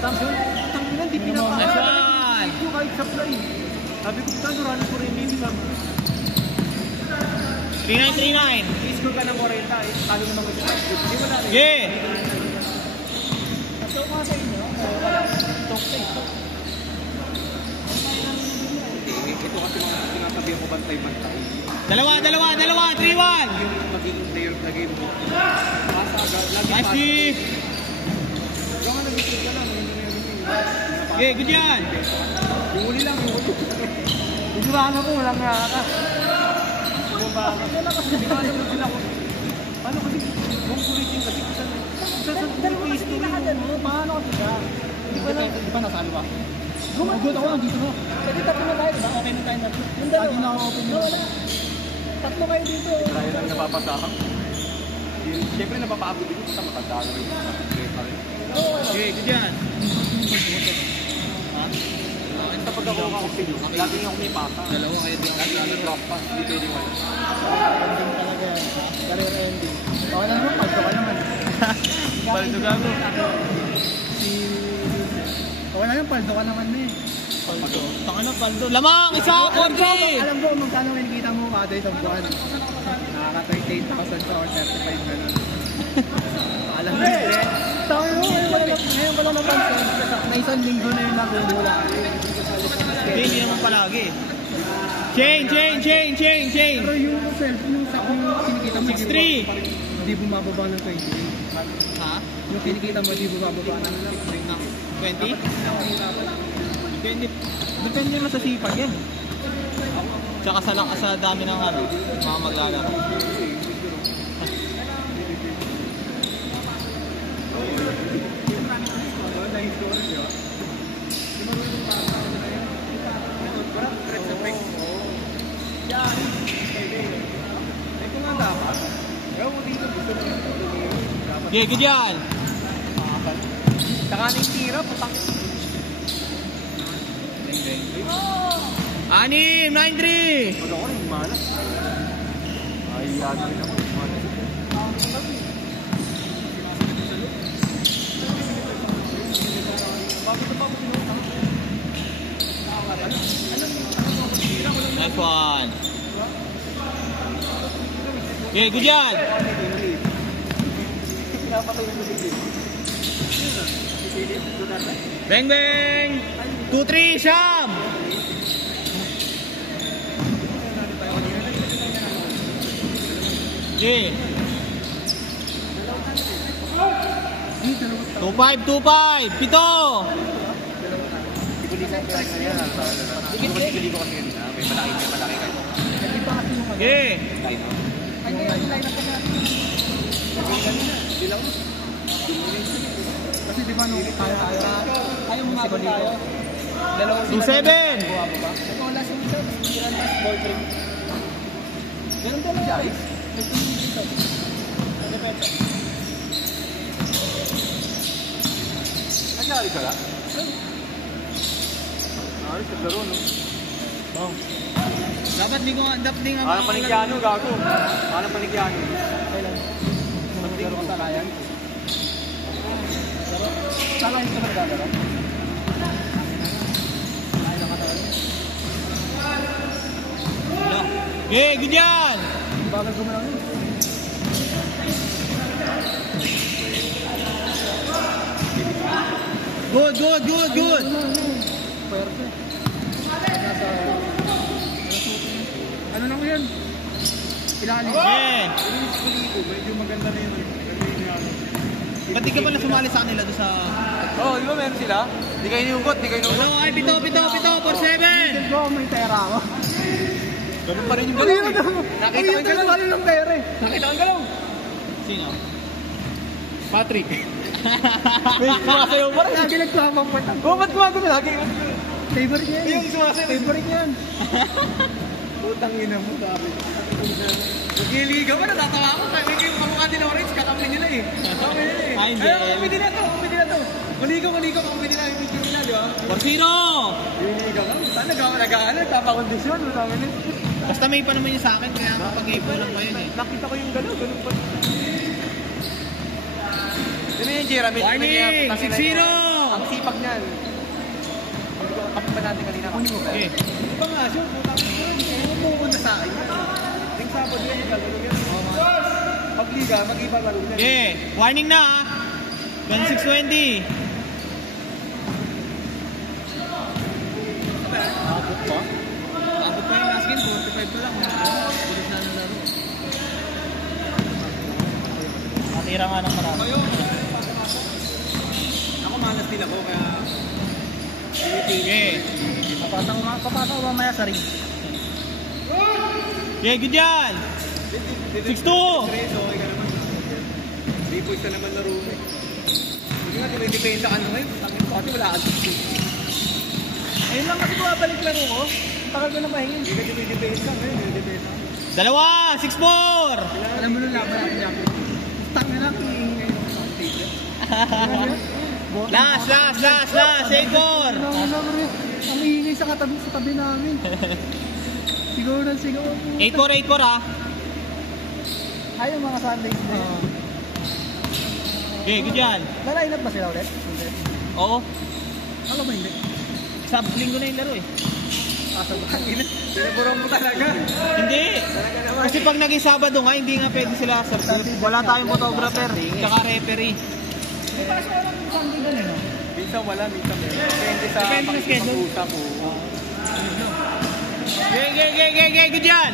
Tapos yun, tangina, hindi pinapakalan. Next one! Yung kahit sa play. Sabi ko, saan durano ko rin yung sabi. 3-9. I-score ka ng 40 eh. Talo naman ko siya. Hindi mo na rin. Okay. So, mga sa inyo, wala talk sa ito. Ito kasi mga sinasabi ako bantay-bantay. 2, 3-1. Yung magiging player na game mo. Pasa agad. Lagi pasa. Yung nga nag-isip ka lang. Okay, good yan. Yung huli lang. Hindi ba ano ko, walang nga ka. Yung ba? Hindi ba ano sila ko? Paano kasi? Kung kulitin kasi saan history mo? Paano kasi ka? Di ba nasalo ka? Gumagot ako, nandito mo. Pwede tatlo na tayo, diba? Okay na tayo natin. Lagi na ako open yun. Tatlo kayo dito. Dahil lang napapasahan. Siyempre napapagod dito. Basta matandaan rin. Okay, good yan. Kapag ako kakapin, lagi ako may pasa. Dalawa kayo din. Lagi ako drop pass. Hindi pwede wala. Ending talaga. Career ending. Okay lang naman, paldo ka naman. Paldo ka mo. Okay lang yung paldo ka naman na eh. Paldo. Taka na, paldo. Lamang! Isa! Orgi! Alam ko magkano kinikita mo kada isang buwan. Nakaka-38,000 or 35 na. Alam mo eh. Tayo mo, ngayon ko lang napansin. Na isang linggo na yung nagulula. Hindi naman palagi. Chain! Pero yung self, yung kinikita mo, 6-3. hindi bumababa ng 20. Ha? Yung kinikita mo, hindi bumababa ng 20? Depende naman sa sipag yan. Tsaka sa dami ng ano, mga maglalaro. Okay, good yan. Saka na yung tira, putang. 6, 9-3. Ano ko rin, malas. Ay, yata rin ako, malas. Nice one. Okay, good yan. Bang bang. 2-3, Sham. Okay. 2-5, 7. Okay. Kasi di ba nung ayaw mo nga ba tayo? 2-7! Ito wala siya dito. Siya na boyfriend. Ganun ba lang guys? Nagtingin dito. Nagpepeta. Nangyari ka lang? Ayos, naglaro no? Oo. Dapat di nga Anong panigyano, gago? Anong panigyano? Kailan? Maglaro ka talayan. Talayan ka maglalaro? Talayan ka talayan? Okay, good yan! Bagal gumalang yun. Good! Ano lang yun? Ilalim. Medyo maganda na yun. Ba't di ka pala sumali sa kanila doon sa... Oo, di ba meron sila? Di kayo niugot. Ano? Ay, pito, 4-7! Go, may pera ako. Ganun pa rin yung galaw. Nakita ko yung galaw. Nakita ng pera eh. Nakita ko yung galaw. Sino? Patrick. May sumasayaw pa rin. Lagi nagpapapatan. Oo, ba't gumagano? Lagi favorite niya yan. Yung sumasayaw. Favorite niya yan. Putang ina mo, sabi. Magiliga pa, natatawa ko. Kaya yung kamukha din ng orange, kakampi nila eh. Kakampi nila eh. Ay, hindi. Kakampi nila to. Maligaw, kakampi nila yung video nila, di ba? 4-0! Maligaw ka. Saan nag-ano? Nagpapakondisyon. Basta may pa naman yun sa akin, kaya kapag-ipo lang pa yun eh. Nakita ko yung gano'n pa. Ano yung Jeremy? Warning! 6-0! Ang sipag niyan. Kapit pa natin kanina. Okay. Di ba nga, sure, putang ina. Ano mo pupunta sa akin? Ting sabod yan, yung gagawin yan. Pagliga, mag-iba laro yan. Okay, warning na ha. 26-20. Abot pa? Abot pa yung last game, 45 ko lang. Bulit na ng laro. Matira nga ng marami. Ako malas din ako, kaya... Okay. Papatang mamaya sa ring. Okay, good yan! 6-2! Okay ka naman. 3 points na naman laro eh. Hindi nga, tumidepensa ka na ngayon. Pati wala ka. Ayun lang kasi bumabalik laro ko. Takal ko na mahingin. Hindi ka tumidepensa ngayon. Dalawa! 6-4! Alam mo nung laban natin niya. Tang na lang. Last! 8-4! Ang iingay sa tabi namin. Siguro na siguro. 8-4 ha. Ay, yung mga Sundays na. Okay, good yan. Line up ba sila ulit? Oo. Ano ba hindi? Sa linggo na yung laro eh. Asa ba? Pinapurong mo talaga. Hindi. Kasi pag naging Sabado nga, hindi nga pwede sila sa wala tayong photographer, tsaka referee. Di ba kasi walang Sunday doon eh, no? Minsan wala, minsan meron. Depende sa pakikipag-usap mo. Okay, good yan.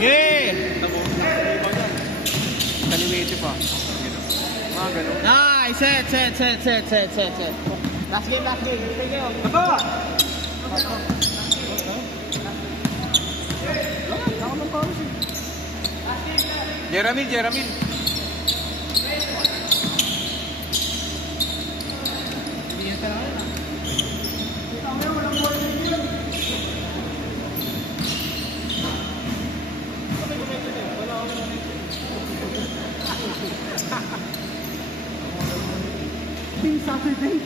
Okay. Kaliwete pa. Mga ganun. Nice. Set. Last game. Take it. Baba! Jeramil. Saturday.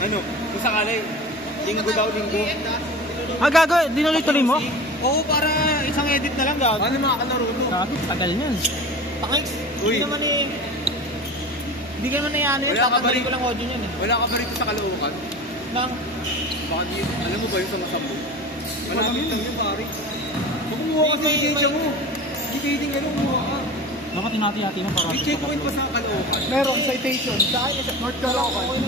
Ano? Kung sakali, linggo. Gago, dinuloy-tuloy mo? Oo, para isang edit na lang gago. Ano makakalaro mo? Gago, tagal niyan. Pakix, hindi naman ano yun, tatanggalin ko lang audio niyan eh. Wala ka ba rito sa Caloocan? Nang? Baka di, alam mo ba yung sa Masabo? Malapit lang yun, pare. Kumuha ka sa ikita mo. Ikita nga kumuha ka. Dapat hinati-hati na para. May checkpoint pa sa Caloocan. Meron, citation. Sa akin, sa North Caloocan.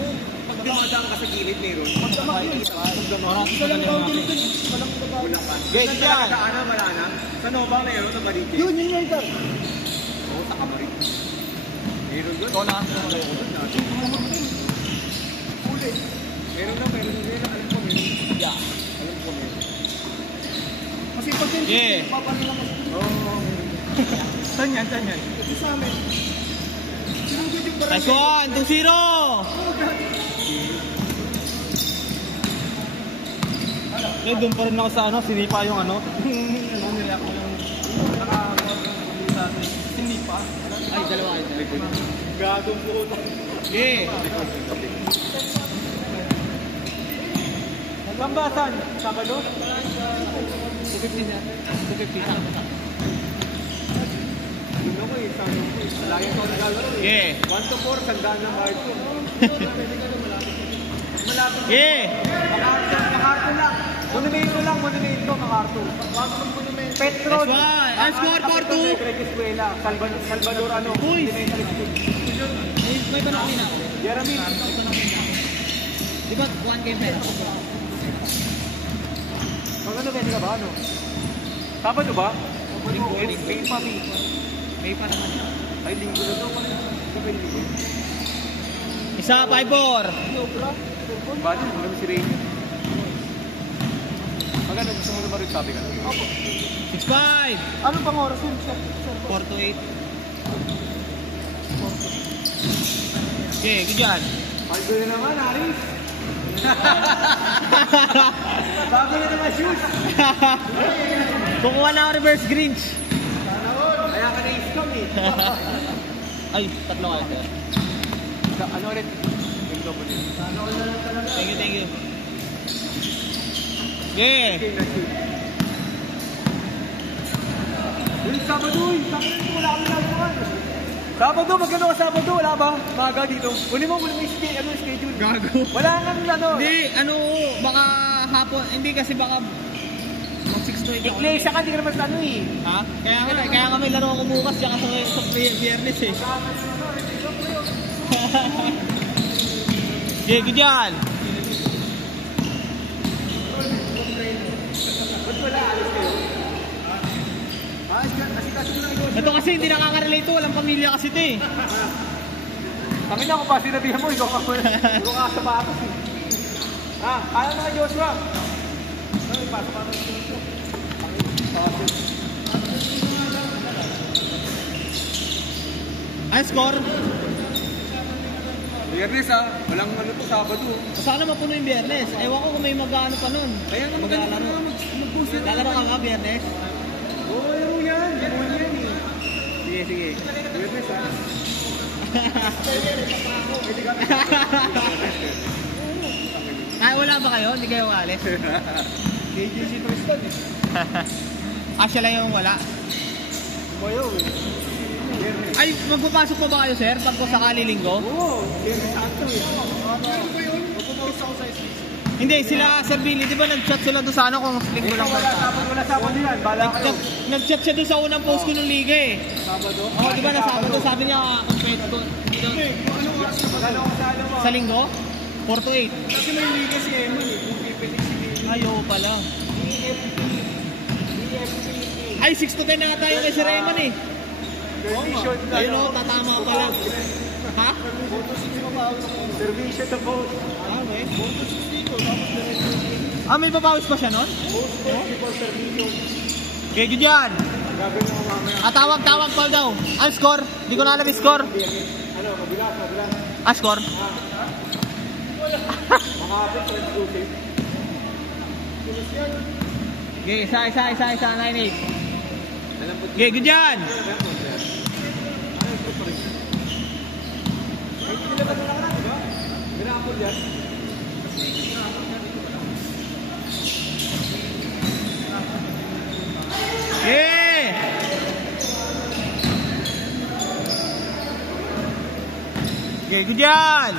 Pag dumadaan ka sa gilid, meron. Pag damak yun. Ito lang daw gilid yun. Wala ka. Gate yan. Wala na. Sa Nova meron na baliti. Yun yan, sir. Oo, sa Kamarin. Meron doon. Ito na. Ulit. Meron na. Alam ko meron. Yeah. Alam ko meron. Kasi pag din, papanilang kasi. Oo. Saan yan? Ito sa amin. Sinugod yung barangay. Nice one! 2-0! Eh, doon pa rin ako sa ano, sinipa yung ano. Ano nila ako yung sinipa. Ay, dalawa ito. Gagong po. Okay. Gambasan, Sabado? 250 na. 250. Yun ako eh, lagi ko naglalaro eh. Yeah. 1 to 4, sandaan ng hard ko. Malapit. Yeah. Makarto lang. Monumento lang, monumento, makarto. Petro. Nice one. Nice score, 4-2. Escuela, Salvador ano. Uy. May panakit na ako. Jeremy. Di ba 1 game pera? Magano pwede ka ba? Ano? Sabado ba? May pa naman. Ay, linggo na daw. Isa, 5-4. Bali, marami si Rainier. Magano, gusto mo naman rin sabi ka? Opo. 6-5. Ano pang oras yun? 4-8. Okay, good dyan. Bago na naman, Aris. Bago na naman, shoes. Kukuha na ako reverse greens. Kaya ka na-iscom eh. Ay, tatlo ka ito. Ano ulit? Thank you. Okay. Sabado, wala kami nagawa. Sabado, magkano ka Sabado? Wala ba? Maga dito. Kunin mo yung schedule. Gago. Wala nang ano. Hindi, baka hapon. Hindi kasi baka mag 6 to 8 ako. Iglesia ka, hindi ka naman sa ano eh. Ha? Kaya nga may laro ako bukas tsaka sa Biyernes eh. Okay, good yan. Ba't wala? Alis kayo? Ito kasi hindi nakaka-relate to. Walang pamilya kasi ito eh. Kami na kung pa sinabihan mo, ikaw ka sa batas eh. Ayaw na Joshua. Ay, pasok ka na Joshua. Ay, score? Biyernes walang ano to, Sabado. Sana mapuno yung Biyernes. Ewan ko kung may mag-ano pa nun. Kaya nga maglalaro. Mag-pusit. Lalaro ka nga Biyernes? Oo, laro yan. Ganoon yan eh. Sige. Biyernes Ay, wala ba kayo? Hindi kayo alis? KJC Tristan eh. Siya lang yung wala. Bayaw eh. Ay, magpapasok pa ba kayo, sir? Pag po sakali linggo? Oo, Biyernes Santo eh. Ano ba yun? Magpapasok ako sa SBC. Hindi, sila, Sir Billy, di ba nag-chat sila doon sa ano kung linggo lang wala Sabado yan. Bala kayo. Nag-chat siya doon sa unang post ko ng liga eh. Sabado? Oo, di ba na Sabado? Sabi niya, kung pwede ko. Sa linggo? 4 to 8. Kasi may liga si Eman eh. Ayaw pala. Ay, 6 to 10 na tayo kay Sir Eman eh. Ayun o, tatama pala. Ha? Servisyo sa boat. Okay. May papawis pa siya nun? Okay, good yan. Tawag, Paul daw. Ang score? Hindi ko na alam yung score. Ano, mabigat. Score? Okay, isa, 9-8. Okay, good yan. Yeah! Okay, good yan!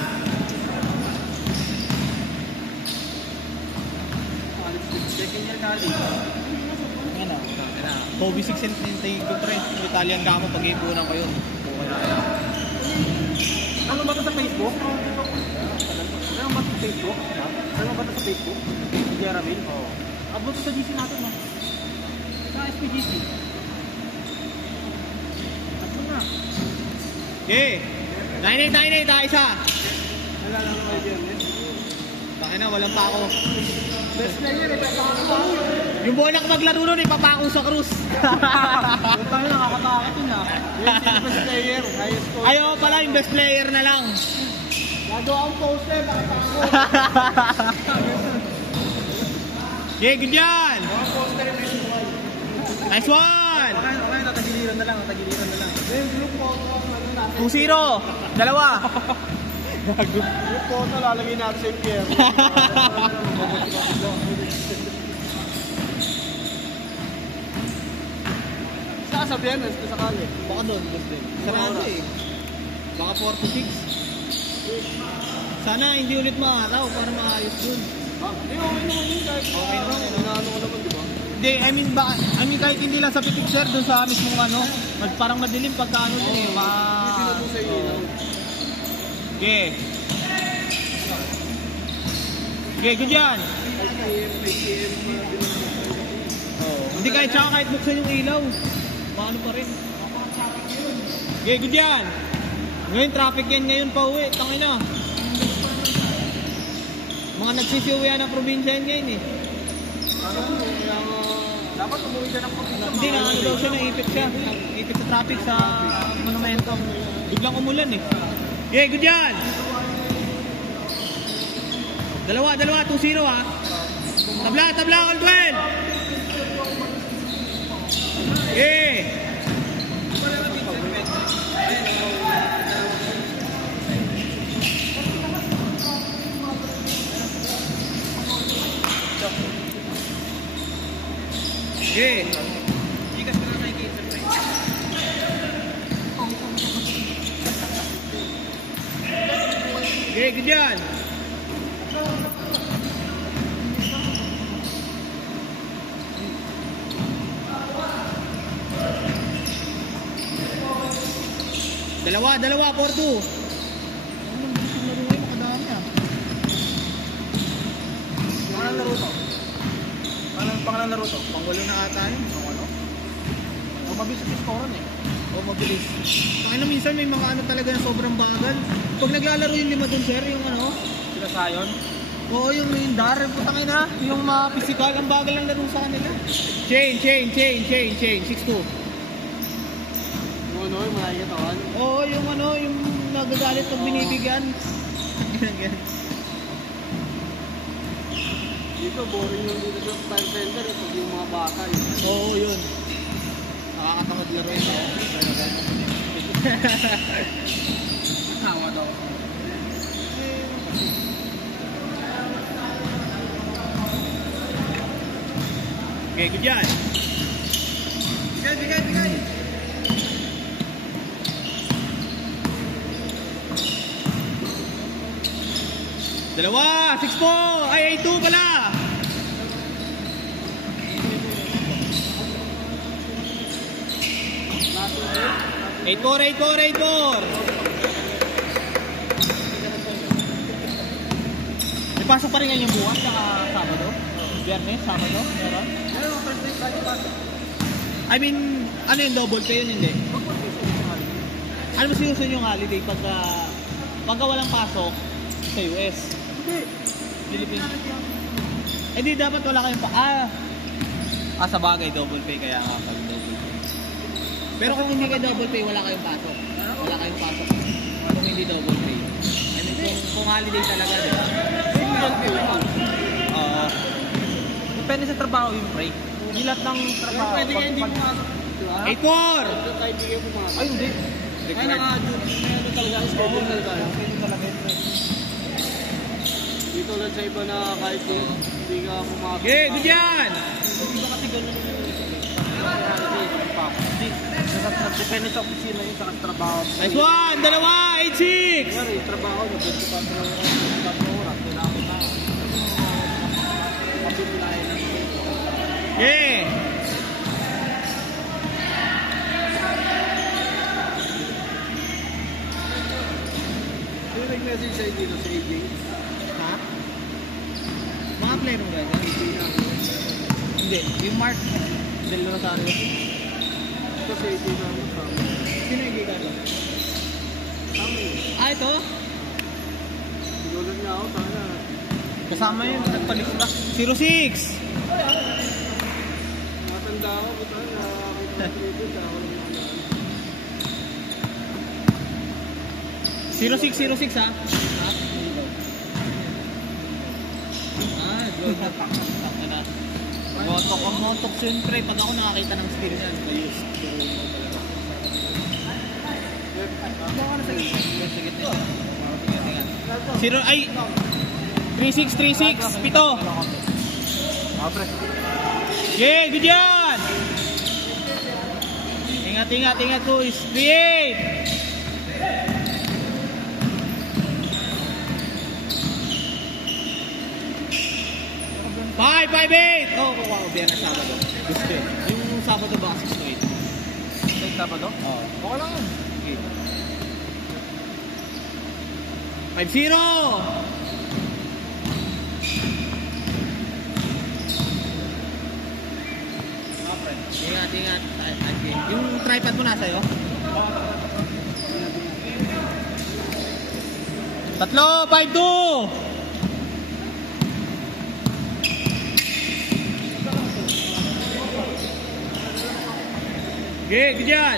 Kobe 6 and ko pre. Italian ka mo pag-iipunan kayo. Ano ba ito sa Facebook? Ano ba sa Facebook? Ano ba sa Facebook? Jeremy? Oo. Upload sa GC natin, no? Sa SPGC. Ano na? Okay. 9898, isa. Wala lang naman yun, eh. Bakit na, walang pa ako. Best player, eh. Yung bonak maglaro nun, ipapako sa Cruz. Yung tayo nakakatakot yun, ah. Yung best player, highest score. Ayaw pala, yung best player na lang. Nagawa ang poster, nakita ako. Okay, good yan. Nice one. Okay, natagiliran na lang. 2-0. Dalawa. Yung photo, lalagay natin sa Pierre. Saan sa Bienes, sa sakali? Baka doon, sarado eh. Baka 4-6. Sana hindi ulit maaraw para maayos dun. Hindi, okay naman yun kahit inaano ko naman, di ba? Hindi, I mean kahit hindi lang sa pitik sir, dun sa mismong ano, parang madilim pagka ano dun eh, Okay. Okay, good yan. Hindi kahit buksan yung ilaw. Paano pa rin. Okay, good yan. Ngayon, traffic yan ngayon pa uwi. Tangina. Mga nagsisiuwian ng probinsya yan ngayon eh. Dapat umuwi ka ng probinsya. Hindi na, ano daw siya, naipit siya. Naipit sa traffic sa monumento. Biglang umulan eh. Okay, good yan. Dalawa, 2-0 ha. Tabla, all 12. Okay. Okay. Okay, good yan. Dalawa, 4-2. Pangalan laro to? Pangwalo na ata yun. O mabilis ang score eh. O mabilis. Ano minsan may mga ano talaga na sobrang bagal. Pag naglalaro yung lima dun sir, yung ano? Sila Sayon? Oo, yung Dar, putangin na. Yung mga physical, ang bagal lang laro sa kanila. Chain. 6-2. Yung ano, yung malakatawan? Oo, yung ano, yung nagagalit pag binibigyan. Dito, boring yung dito sa time center eh, pag yung mga bata yun. Oo, yun. Nakakatangad laro yun. Tawa daw. Okay, good yan. Bigay. Dalawa, 6-4. Ay, 8-2 pala. Eight four. May pasok pa rin yan yung buwan sa Sabado? Biyernes, Sabado? Meron? I mean, ano yung double pay yun, hindi? Ano mo sinusun yung holiday pagka walang pasok sa US? Hindi. Philippines? Eh di dapat wala kayong sa bagay, double pay kaya nga pag double pay. Pero kung hindi ka double pay, wala kayong pasok. Wala kayong pasok. Kung hindi double pay. I mean, kung holiday talaga, di ba? Single pay naman. Oo. Depende sa trabaho yung break. Hindi lahat ng trabaho. Pwede ka hindi pumasok. 8-4! Kahit hindi kayo pumasok. Ay, hindi. Kaya naka-duty. Ano talaga, schedule talaga. Dito lang sa iba na kahit hindi ka pumasok. Okay, good yan! Hindi ba kasi ganun yung depende sa opisina yun sa trabaho. Nice one! Dalawa! 8-6! Kaya yung trabaho, 24 oras. Kailangan na. Mapipulayan na. Okay! Yung nag-message sa'yo dito sa AJ? Hindi, yung Mark Del Rosario. Ito si AJ Carlos. Sino yung AJ Carlos? Ah, ito? Sinulan niya ako, sana. Kasama yun, nagpalista. 06! Matanda ako, buta na. Nakakita ako ng mga 06 ha? Ah, Jordan. Tangka na. Motok siyempre. Pag ako nakakita ng skill yan, ayos. Baka na sa gitna. Sige, tingnan. Ay! 36, 7. Okay, good yan! Ingat, boys. 38! 5-8! Oh, Biyernes Sabado. Gusto yun. Yung Sabado ba 6 to 8? Sabado? Oo. Okay lang yun. Okay. 5-0! Ingat. Yung tripod mo nasa iyo? 3, 5-2! Okay, good yan.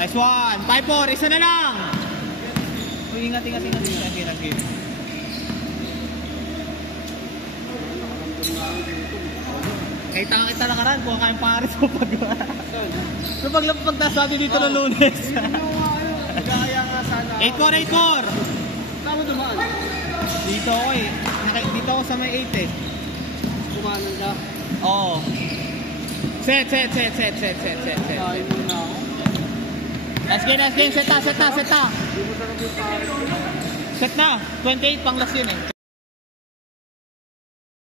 Nice one. 5-4, isa na lang. Ingat. Kita na karan kung kayang Paris mo pag... So pagtaas natin dito ng Lunes. Gaya nga sana. 8-4. Saan mo dumaan? Dito ako eh. Dito ako sa may 8 eh. Kumanan ka? Oo. Set. Kain muna ako. Last game. Set na. Hindi mo sarap yung Paris. Set na. 28 pang last yun eh.